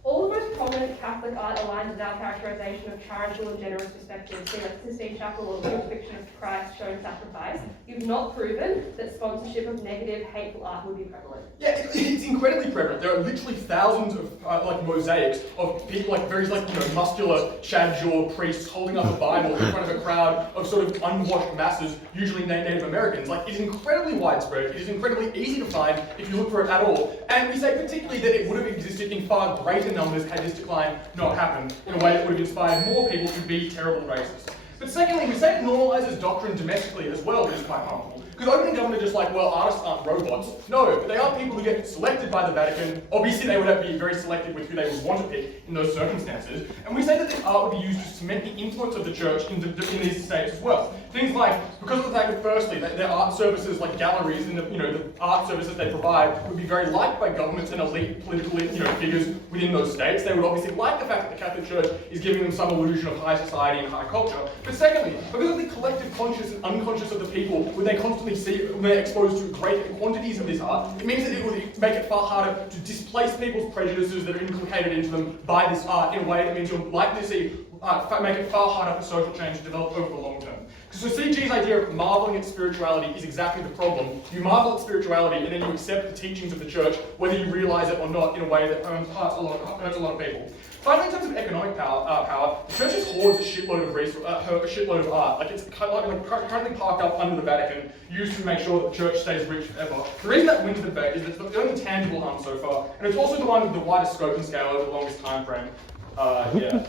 All the most prominent Catholic art aligns with our characterization of charitable and generous perspectives, see like the Sistine Chapel or the crucifixion of Christ showing sacrifice. You've not proven that sponsorship of negative, hateful art would be prevalent. Yeah, it's incredibly prevalent. There are literally thousands of mosaics of people very muscular, shad-jawed priests holding up a Bible in front of a crowd of sort of unwashed masses, usually Native Americans. It is incredibly widespread. It is incredibly easy to find if you look for it at all. And we say particularly that it would have existed in far greater numbers had this decline not happened in a way that would have inspired more people to be terrible racists. But secondly, we say it normalises doctrine domestically as well, which is quite harmful. Because opening government is artists aren't robots. No, but they are people who get selected by the Vatican. Obviously, they would have to be very selective with who they would want to pick in those circumstances. And we say that this art would be used to cement the influence of the church in these states as well. Things because of the fact that firstly, their art services like galleries and the art services they provide would be very liked by governments and elite political figures within those states. They would obviously like the fact that the Catholic Church is giving them some illusion of high society and high culture. But secondly, because of the collective conscious and unconscious of the people, when they constantly see, when they're exposed to great quantities of this art, it means that it would make it far harder to displace people's prejudices that are inculcated into them by this art in a way that means you're likely to see make it far harder for social change to develop over the long term. So CG's idea of marveling at spirituality is exactly the problem. You marvel at spirituality and then you accept the teachings of the church, whether you realise it or not, in a way that hurts a lot of people. Finally, in terms of economic power, the church hoards a shitload of art. It's currently parked up under the Vatican, used to make sure that the church stays rich forever. The reason that wins the debate is that it's the only tangible harm so far, and it's also the one with the widest scope and scale over the longest time frame. Yeah.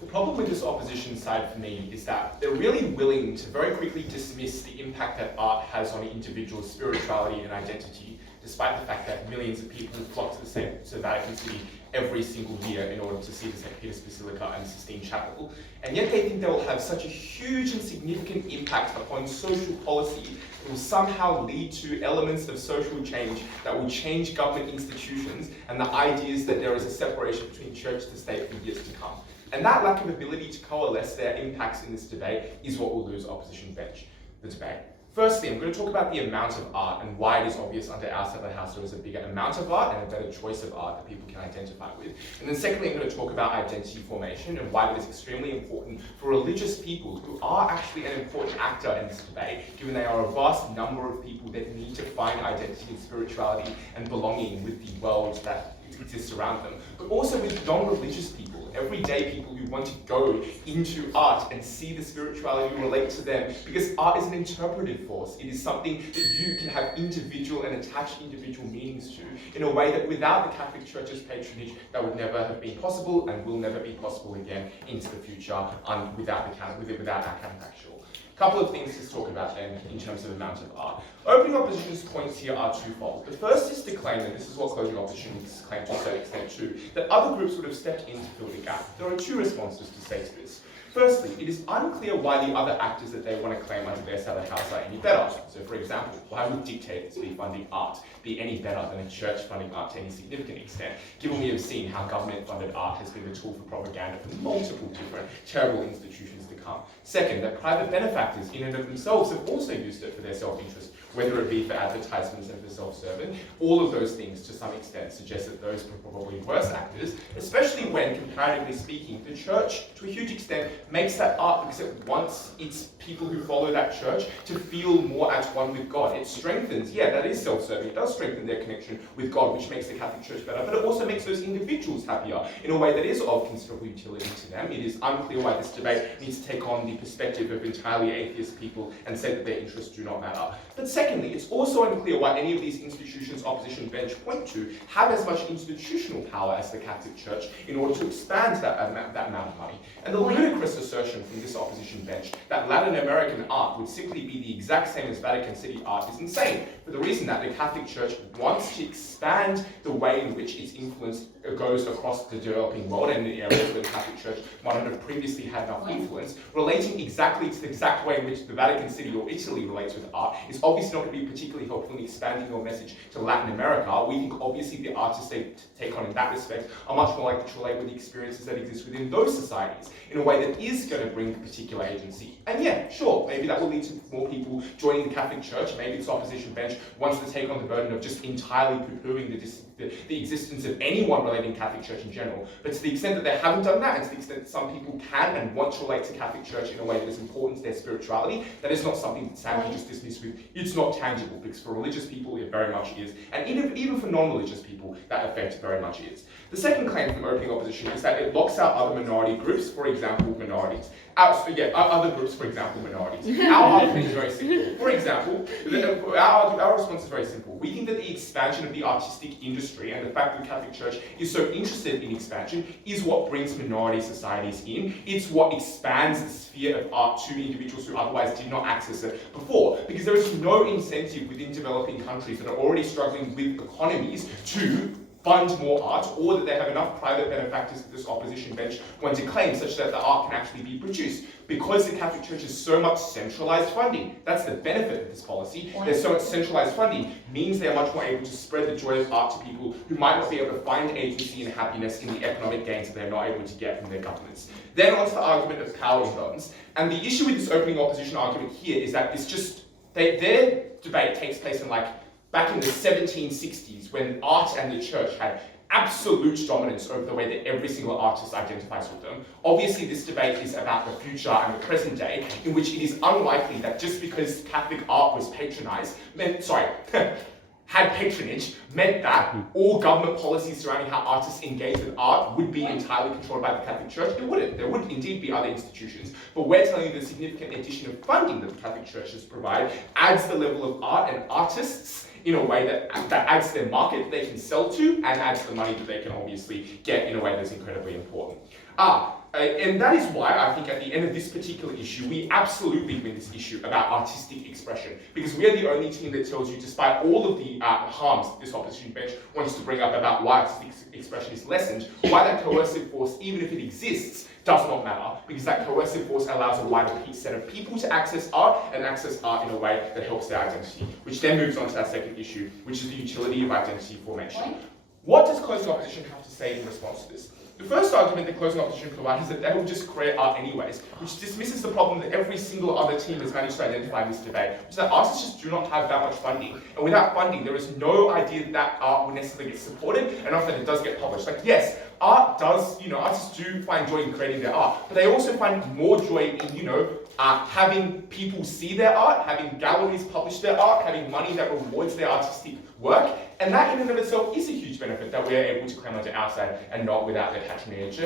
The problem with this opposition side for me is that they're really willing to very quickly dismiss the impact that art has on an individual's spirituality and identity, despite the fact that millions of people flock to the Vatican City every single year in order to see the St. Peter's Basilica and the Sistine Chapel. And yet they think they will have such a huge and significant impact upon social policy that will somehow lead to elements of social change that will change government institutions and the ideas that there is a separation between church and state for years to come. And that lack of ability to coalesce their impacts in this debate is what will lose opposition bench the debate. Firstly, I'm going to talk about the amount of art and why it is obvious under our side of the house there is a bigger amount of art and a better choice of art that people can identify with. And then secondly, I'm going to talk about identity formation and why it is extremely important for religious people who are actually an important actor in this debate, given they are a vast number of people that need to find identity and spirituality and belonging with the world that exists around them, but also with non-religious people, everyday people who want to go into art and see the spirituality relate to them, because art is an interpretive force. It is something that you can have individual and attached individual meanings to in a way that without the Catholic Church's patronage, that would never have been possible and will never be possible again into the future without our counterfactual. A couple of things to talk about then in terms of amount of art. Opening opposition's points here are twofold. The first is to claim, and this is what closing opposition's claim to a certain extent too, that other groups would have stepped in to fill the gap. There are two responses to say to this. Firstly, it is unclear why the other actors that they want to claim under their side of the house are any better. So for example, why would dictators be funding art be any better than a church funding art to any significant extent, given we have seen how government-funded art has been the tool for propaganda for multiple different terrible institutions to come. Second, that private benefactors in and of themselves have also used it for their self-interest, whether it be for advertisements and for self-serving. All of those things, to some extent, suggest that those are probably worse actors, especially when, comparatively speaking, the church, to a huge extent, makes that art because it wants its people who follow that church to feel more at one with God. It strengthens, yeah, that is self-serving, it does strengthen their connection with God, which makes the Catholic Church better, but it also makes those individuals happier in a way that is of considerable utility to them. It is unclear why this debate needs to take on the perspective of entirely atheist people and say that their interests do not matter. But second, Secondly, it's also unclear why any of these institutions opposition bench point to have as much institutional power as the Catholic Church in order to expand that amount of money. And the ludicrous assertion from this opposition bench that Latin American art would simply be the exact same as Vatican City art is insane, for the reason that the Catholic Church wants to expand the way in which its influence goes across the developing world and the areas where the Catholic Church might not have previously had enough influence, relating exactly to the exact way in which the Vatican City or Italy relates with art is obviously not going to be particularly helpful in expanding your message to Latin America. We think obviously the artists they take on in that respect are much more likely to relate with the experiences that exist within those societies in a way that is going to bring particular agency. And yeah, sure, maybe that will lead to more people joining the Catholic Church. Maybe this opposition bench wants to take on the burden of just entirely poo-pooing the existence of anyone relating to Catholic Church in general. But to the extent that they haven't done that, and to the extent that some people can and want to relate to Catholic Church in a way that is important to their spirituality, that is not something that Sam can just dismiss with, it's not tangible, because for religious people it very much is, and even for non-religious people, that effect very much is. The second claim from opening opposition is that it locks out other minority groups, for example, minorities. Other groups, for example, minorities. Our argument is very simple. For example, our response is very simple. We think that the expansion of the artistic industry and the fact that the Catholic Church is so interested in expansion is what brings minority societies in. It's what expands the sphere of art to individuals who otherwise did not access it before. Because there is no incentive within developing countries that are already struggling with economies to fund more art, or that they have enough private benefactors that this opposition bench want to claim such that the art can actually be produced. Because the Catholic Church has so much centralised funding, that's the benefit of this policy. There's so much centralised funding, means they are much more able to spread the joy of art to people who might not be able to find agency and happiness in the economic gains that they're not able to get from their governments. Then onto the argument of power imbalance. And the issue with this opening opposition argument here is that it's just, their debate takes place in back in the 1760s, when art and the church had absolute dominance over the way that every single artist identifies with them. Obviously, this debate is about the future and the present day, in which it is unlikely that just because Catholic art was had patronage, meant that all government policies surrounding how artists engage with art would be entirely controlled by the Catholic Church. It wouldn't. There would indeed be other institutions, but we're telling you the significant addition of funding that the Catholic Church has provided adds the level of art and artists in a way that adds their market that they can sell to, and adds the money that they can obviously get in a way that's incredibly important. And that is why I think at the end of this particular issue, we absolutely win this issue about artistic expression, because we are the only team that tells you, despite all of the harms that this opposition bench wants to bring up about why artistic expression is lessened, why that coercive force, even if it exists, does not matter, because that coercive force allows a wider set of people to access art, and access art in a way that helps their identity, which then moves on to our second issue, which is the utility of identity formation. What does closing opposition have to say in response to this? The first argument that closing opposition provides is that they will just create art anyways, which dismisses the problem that every single other team has managed to identify in this debate, which is that artists just do not have that much funding. And without funding, there is no idea that art will necessarily get supported, and often it does get published. Yes, art does, artists do find joy in creating their art, but they also find more joy in, having people see their art, having galleries publish their art, having money that rewards their artistic work, and that in and of itself is a huge benefit that we are able to claim onto our side and not without their patronage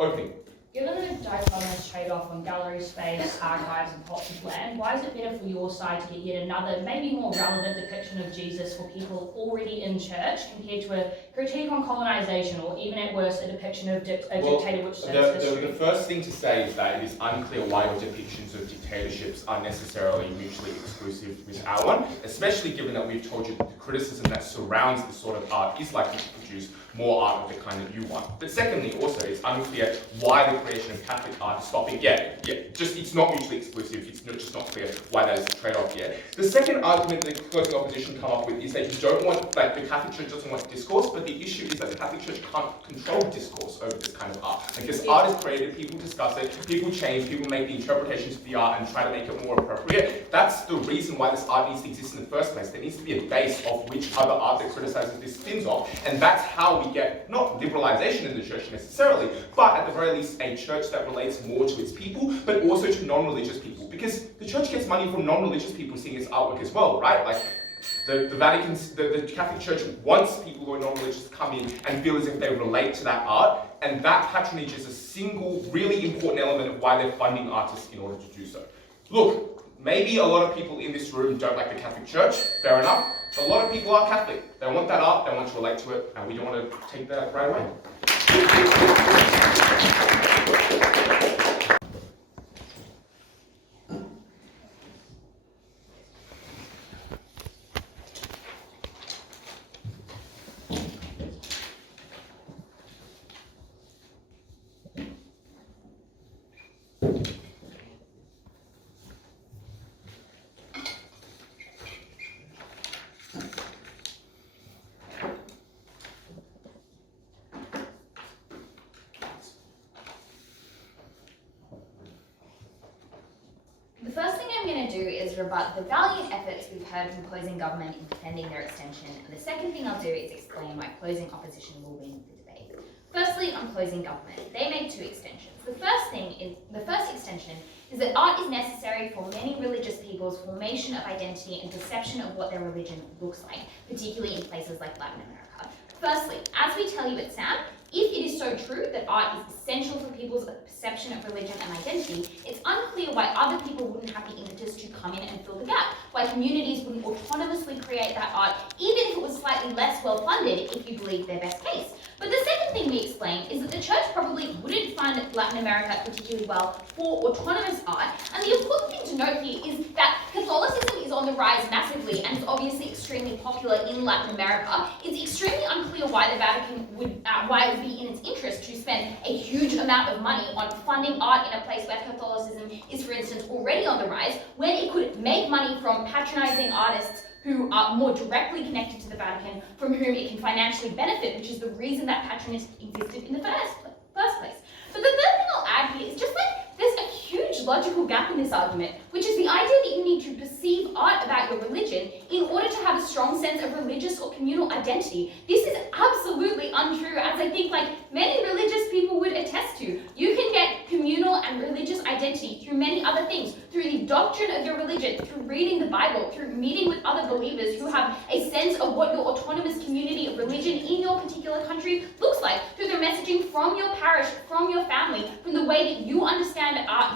opening. Given the dichotomous trade-off on gallery space, archives, and plots of land, why is it better for your side to get yet another, maybe more relevant depiction of Jesus for people already in church, compared to a critique on colonisation, or even at worst, a depiction of a dictator which serves history? The first thing to say is that it is unclear why your depictions of dictatorships are necessarily mutually exclusive with our one, especially given that we've told you that the criticism that surrounds this sort of art is likely to produce more art of the kind that you want. But secondly, also, it's unclear why the creation of Catholic art is stopping. It's not mutually exclusive. It's just not clear why that is the trade-off here. The second argument that the closing opposition come up with is that you don't want, the Catholic Church doesn't want discourse, but the issue is that the Catholic Church can't control discourse over this kind of art. Because art is created, people discuss it, people change, people make the interpretations of the art and try to make it more appropriate. That's the reason why this art needs to exist in the first place. There needs to be a base of which other art that criticizes this spins off, and that's how we get, not liberalization in the church necessarily, but at the very least a church that relates more to its people, but also to non-religious people. Because the church gets money from non-religious people seeing its artwork as well, right? The Catholic Church wants people who are non-religious to come in and feel as if they relate to that art, and that patronage is a single, really important element of why they're funding artists in order to do so. Look, Maybe a lot of people in this room don't like the Catholic Church, fair enough. But a lot of people are Catholic. They want that art, they want to relate to it, and we don't want to take that right away. The first thing I'm going to do is rebut the valiant efforts we've heard from opposing government in defending their extension, and the second thing I'll do is explain why closing opposition will win the debate. Firstly, on closing government, they made two extensions. The first extension is that art is necessary for many religious people's formation of identity and perception of what their religion looks like, particularly in places like Latin America. Firstly, as we tell you at SAM, if it is so true that art is essential for people's perception of religion and identity, it's unclear why other people wouldn't have the impetus to come in and fill the gap, why communities wouldn't autonomously create that art, even if it was slightly less well funded, if you believe their best case. But the second thing we explain is that the church probably wouldn't fund Latin America particularly well for autonomous art, and the important thing to note here is that Catholicism is on the rise massively and is obviously extremely popular in Latin America. It's extremely unclear why the Vatican would, why it would be in its interest to spend a huge amount of money on funding art in a place where Catholicism is, for instance, already on the rise, when it could make money from patronizing artists who are more directly connected to the Vatican, from whom it can financially benefit, which is the reason that patronage existed in the first place. But the third thing I'll add here is just like there's a huge logical gap in this argument, which is the idea that you need to perceive art about your religion in order to have a strong sense of religious or communal identity. This is absolutely untrue, as I think like many religious people would attest to. You can get communal and religious identity through many other things, through the doctrine of your religion, through reading the Bible, through meeting with other believers who have a sense of what your autonomous community of religion in your particular country looks like, through the messaging from your parish, from your family, from the way that you understand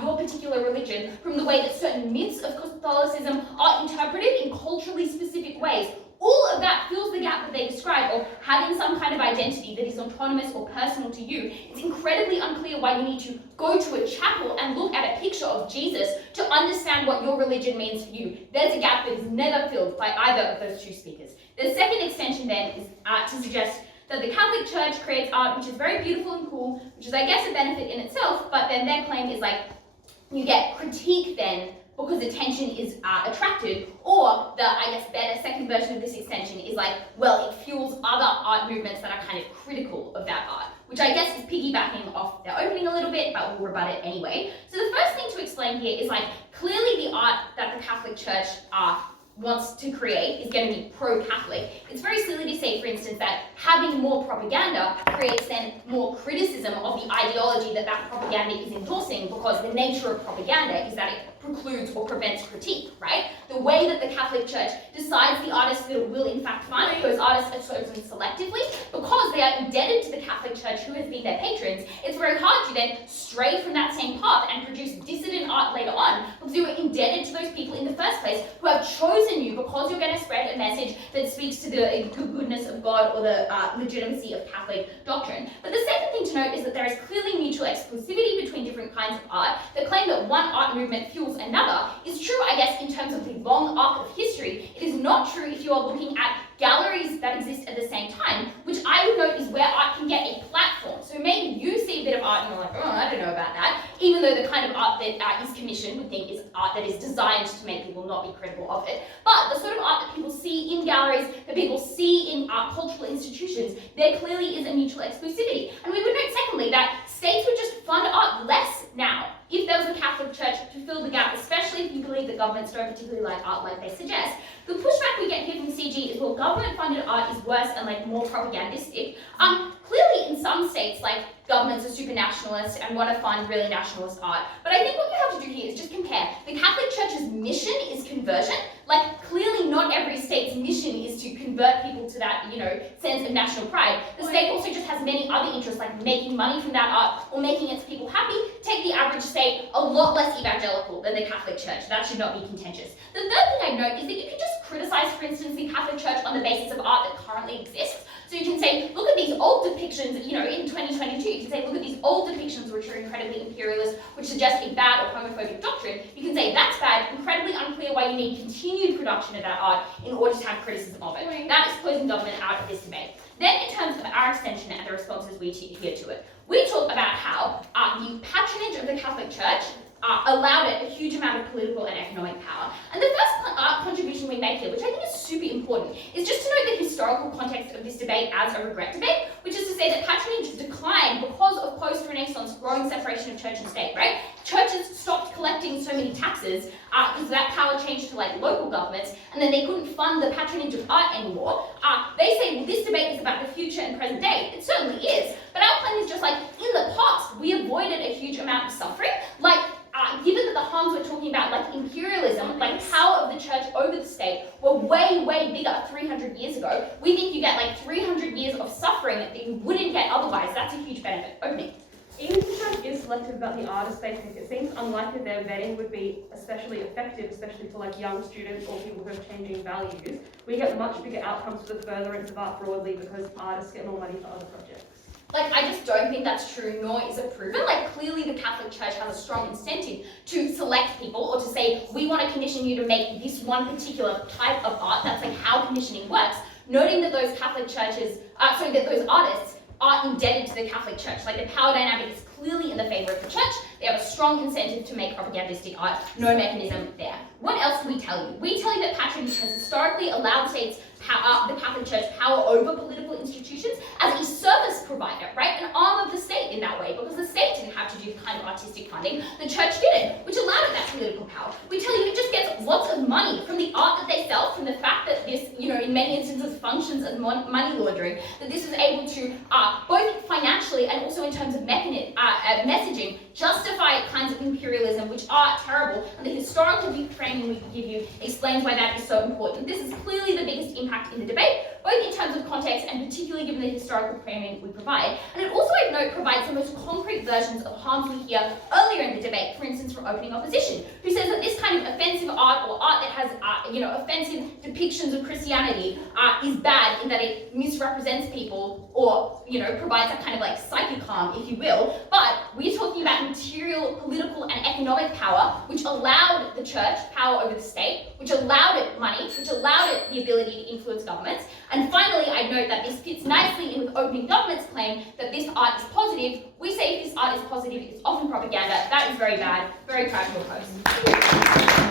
your particular religion, from the way that certain myths of Catholicism are interpreted in culturally specific ways. All of that fills the gap that they describe of having some kind of identity that is autonomous or personal to you. It's incredibly unclear why you need to go to a chapel and look at a picture of Jesus to understand what your religion means for you. There's a gap that is never filled by either of those two speakers. The second extension then is to suggest that the Catholic Church creates art which is very beautiful and cool, which is I guess a benefit in itself, but then their claim is like, you get critique then because attention is attracted, or the, I guess, better second version of this extension is like, well, it fuels other art movements that are kind of critical of that art, which I guess is piggybacking off their opening a little bit, but we'll rebut it anyway. So the first thing to explain here is like, clearly the art that the Catholic Church wants to create is going to be pro-Catholic. It's very silly to say, for instance, that having more propaganda creates then more criticism of the ideology that that propaganda is endorsing, because the nature of propaganda is that it precludes or prevents critique, right? The way that the Catholic Church decides the artists that it will in fact fund, those artists are chosen selectively, because they are indebted to the Catholic Church who has been their patrons. It's very hard to then stray from that same path and produce dissident art later on, because you were indebted to those people in the first place who have chosen you because you're going to spread a message that speaks to the goodness of God or the legitimacy of Catholic doctrine. But the second thing to note is that there is clearly mutual exclusivity between different kinds of art. The claim that one art movement fuels another is true, I guess, in terms of the long arc of history. It is not true if you are looking at galleries that exist at the same time, which I would note is where art can get a platform. So maybe you see a bit of art and you're like, oh, I don't know about that, even though the kind of art that is commissioned would think is art that is designed to make people not be critical of it. But the sort of art that people see in galleries, that people see in cultural institutions, there clearly is a mutual exclusivity. And we would note, secondly, that states would just fund art less now if there was a Catholic Church to fill the gap, especially if you believe that governments don't particularly like art like they suggest. The pushback we get here from CG is, well, government-funded art is worse and like more propagandistic. Clearly in some states, like governments are super nationalist and want to fund really nationalist art. But I think what you have to do here is just compare. The Catholic Church's mission is conversion. Like, clearly not every state's mission is to convert people to that, sense of national pride. The state also just has many other interests, like making money from that art or making its people happy. Take the average state, a lot less evangelical than the Catholic Church. That should not be contentious. The third thing I note is that you can just criticize, for instance, the Catholic Church on the basis of art that currently exists. So you can say, look at these old depictions, in 2022, you can say, look at these old depictions which are incredibly imperialist, which suggest a bad or homophobic doctrine. You can say, that's bad, incredibly unclear why you need continued production of that art in order to have criticism of it. That is closing government out of this debate. Then in terms of our extension and the responses we hear to it, we talk about how the patronage of the Catholic Church allowed it a huge amount of political and economic power. And the first contribution we make here, which I think is super important, is just to note the historical context of this debate as a regret debate, which is to say that patronage declined because of post-Renaissance growing separation of church and state, right? Churches stopped collecting so many taxes because that power changed to local governments, and then they couldn't fund the patronage of art anymore. They say, well, this debate is about the future and present day. It certainly is, but our claim is just in the past, we avoided a huge amount of suffering. Given that the harms we're talking about, like imperialism, power of the church over the state, were way, way bigger 300 years ago, we think you get 300 years of suffering that you wouldn't get otherwise. That's a huge benefit. Opening. Even if the church is selective about the artists they pick, it seems unlikely their vetting would be especially effective, especially for young students or people who have changing values. We get much bigger outcomes for the furtherance of art broadly because artists get more money for other projects. I just don't think that's true, nor is it proven. Clearly the Catholic Church has a strong incentive to select people or to say, we want to commission you to make this one particular type of art. That's how commissioning works. Noting that those those artists are indebted to the Catholic Church. The power dynamic is clearly in the favor of the church. They have a strong incentive to make propagandistic art. No mechanism there. What else do we tell you? We tell you that patronage has historically allowed states, the Catholic Church, power over political institutions as a service provider, right? An arm of the state in that way, because the state didn't have to do the kind of artistic funding, the church didn't, which allowed it that political power. We tell you it just gets lots of money from the art that they sell, from the fact that this, in many instances functions as money laundering, that this is able to, both financially and also in terms of messaging, justify kinds of imperialism which are terrible, and the historical framing we give you explains why that is so important. This is clearly the biggest impact in the debate, both in terms of context and particularly given the historical framing we provide. And it also, I note, provides the most concrete versions of harms we hear earlier in the debate, for instance from opening opposition, who says that this kind of offensive art or art that has offensive depictions of Christianity is bad in that it misrepresents people or provides a kind of psychic harm, if you will. But we're talking about material, political and economic power which allowed the church power over the state, which allowed it money, which allowed it the ability to influence governments. And finally, I note that this fits nicely in with opening government's claim that this art is positive. We say if this art is positive, it's often propaganda. That is very bad. Very proud to oppose.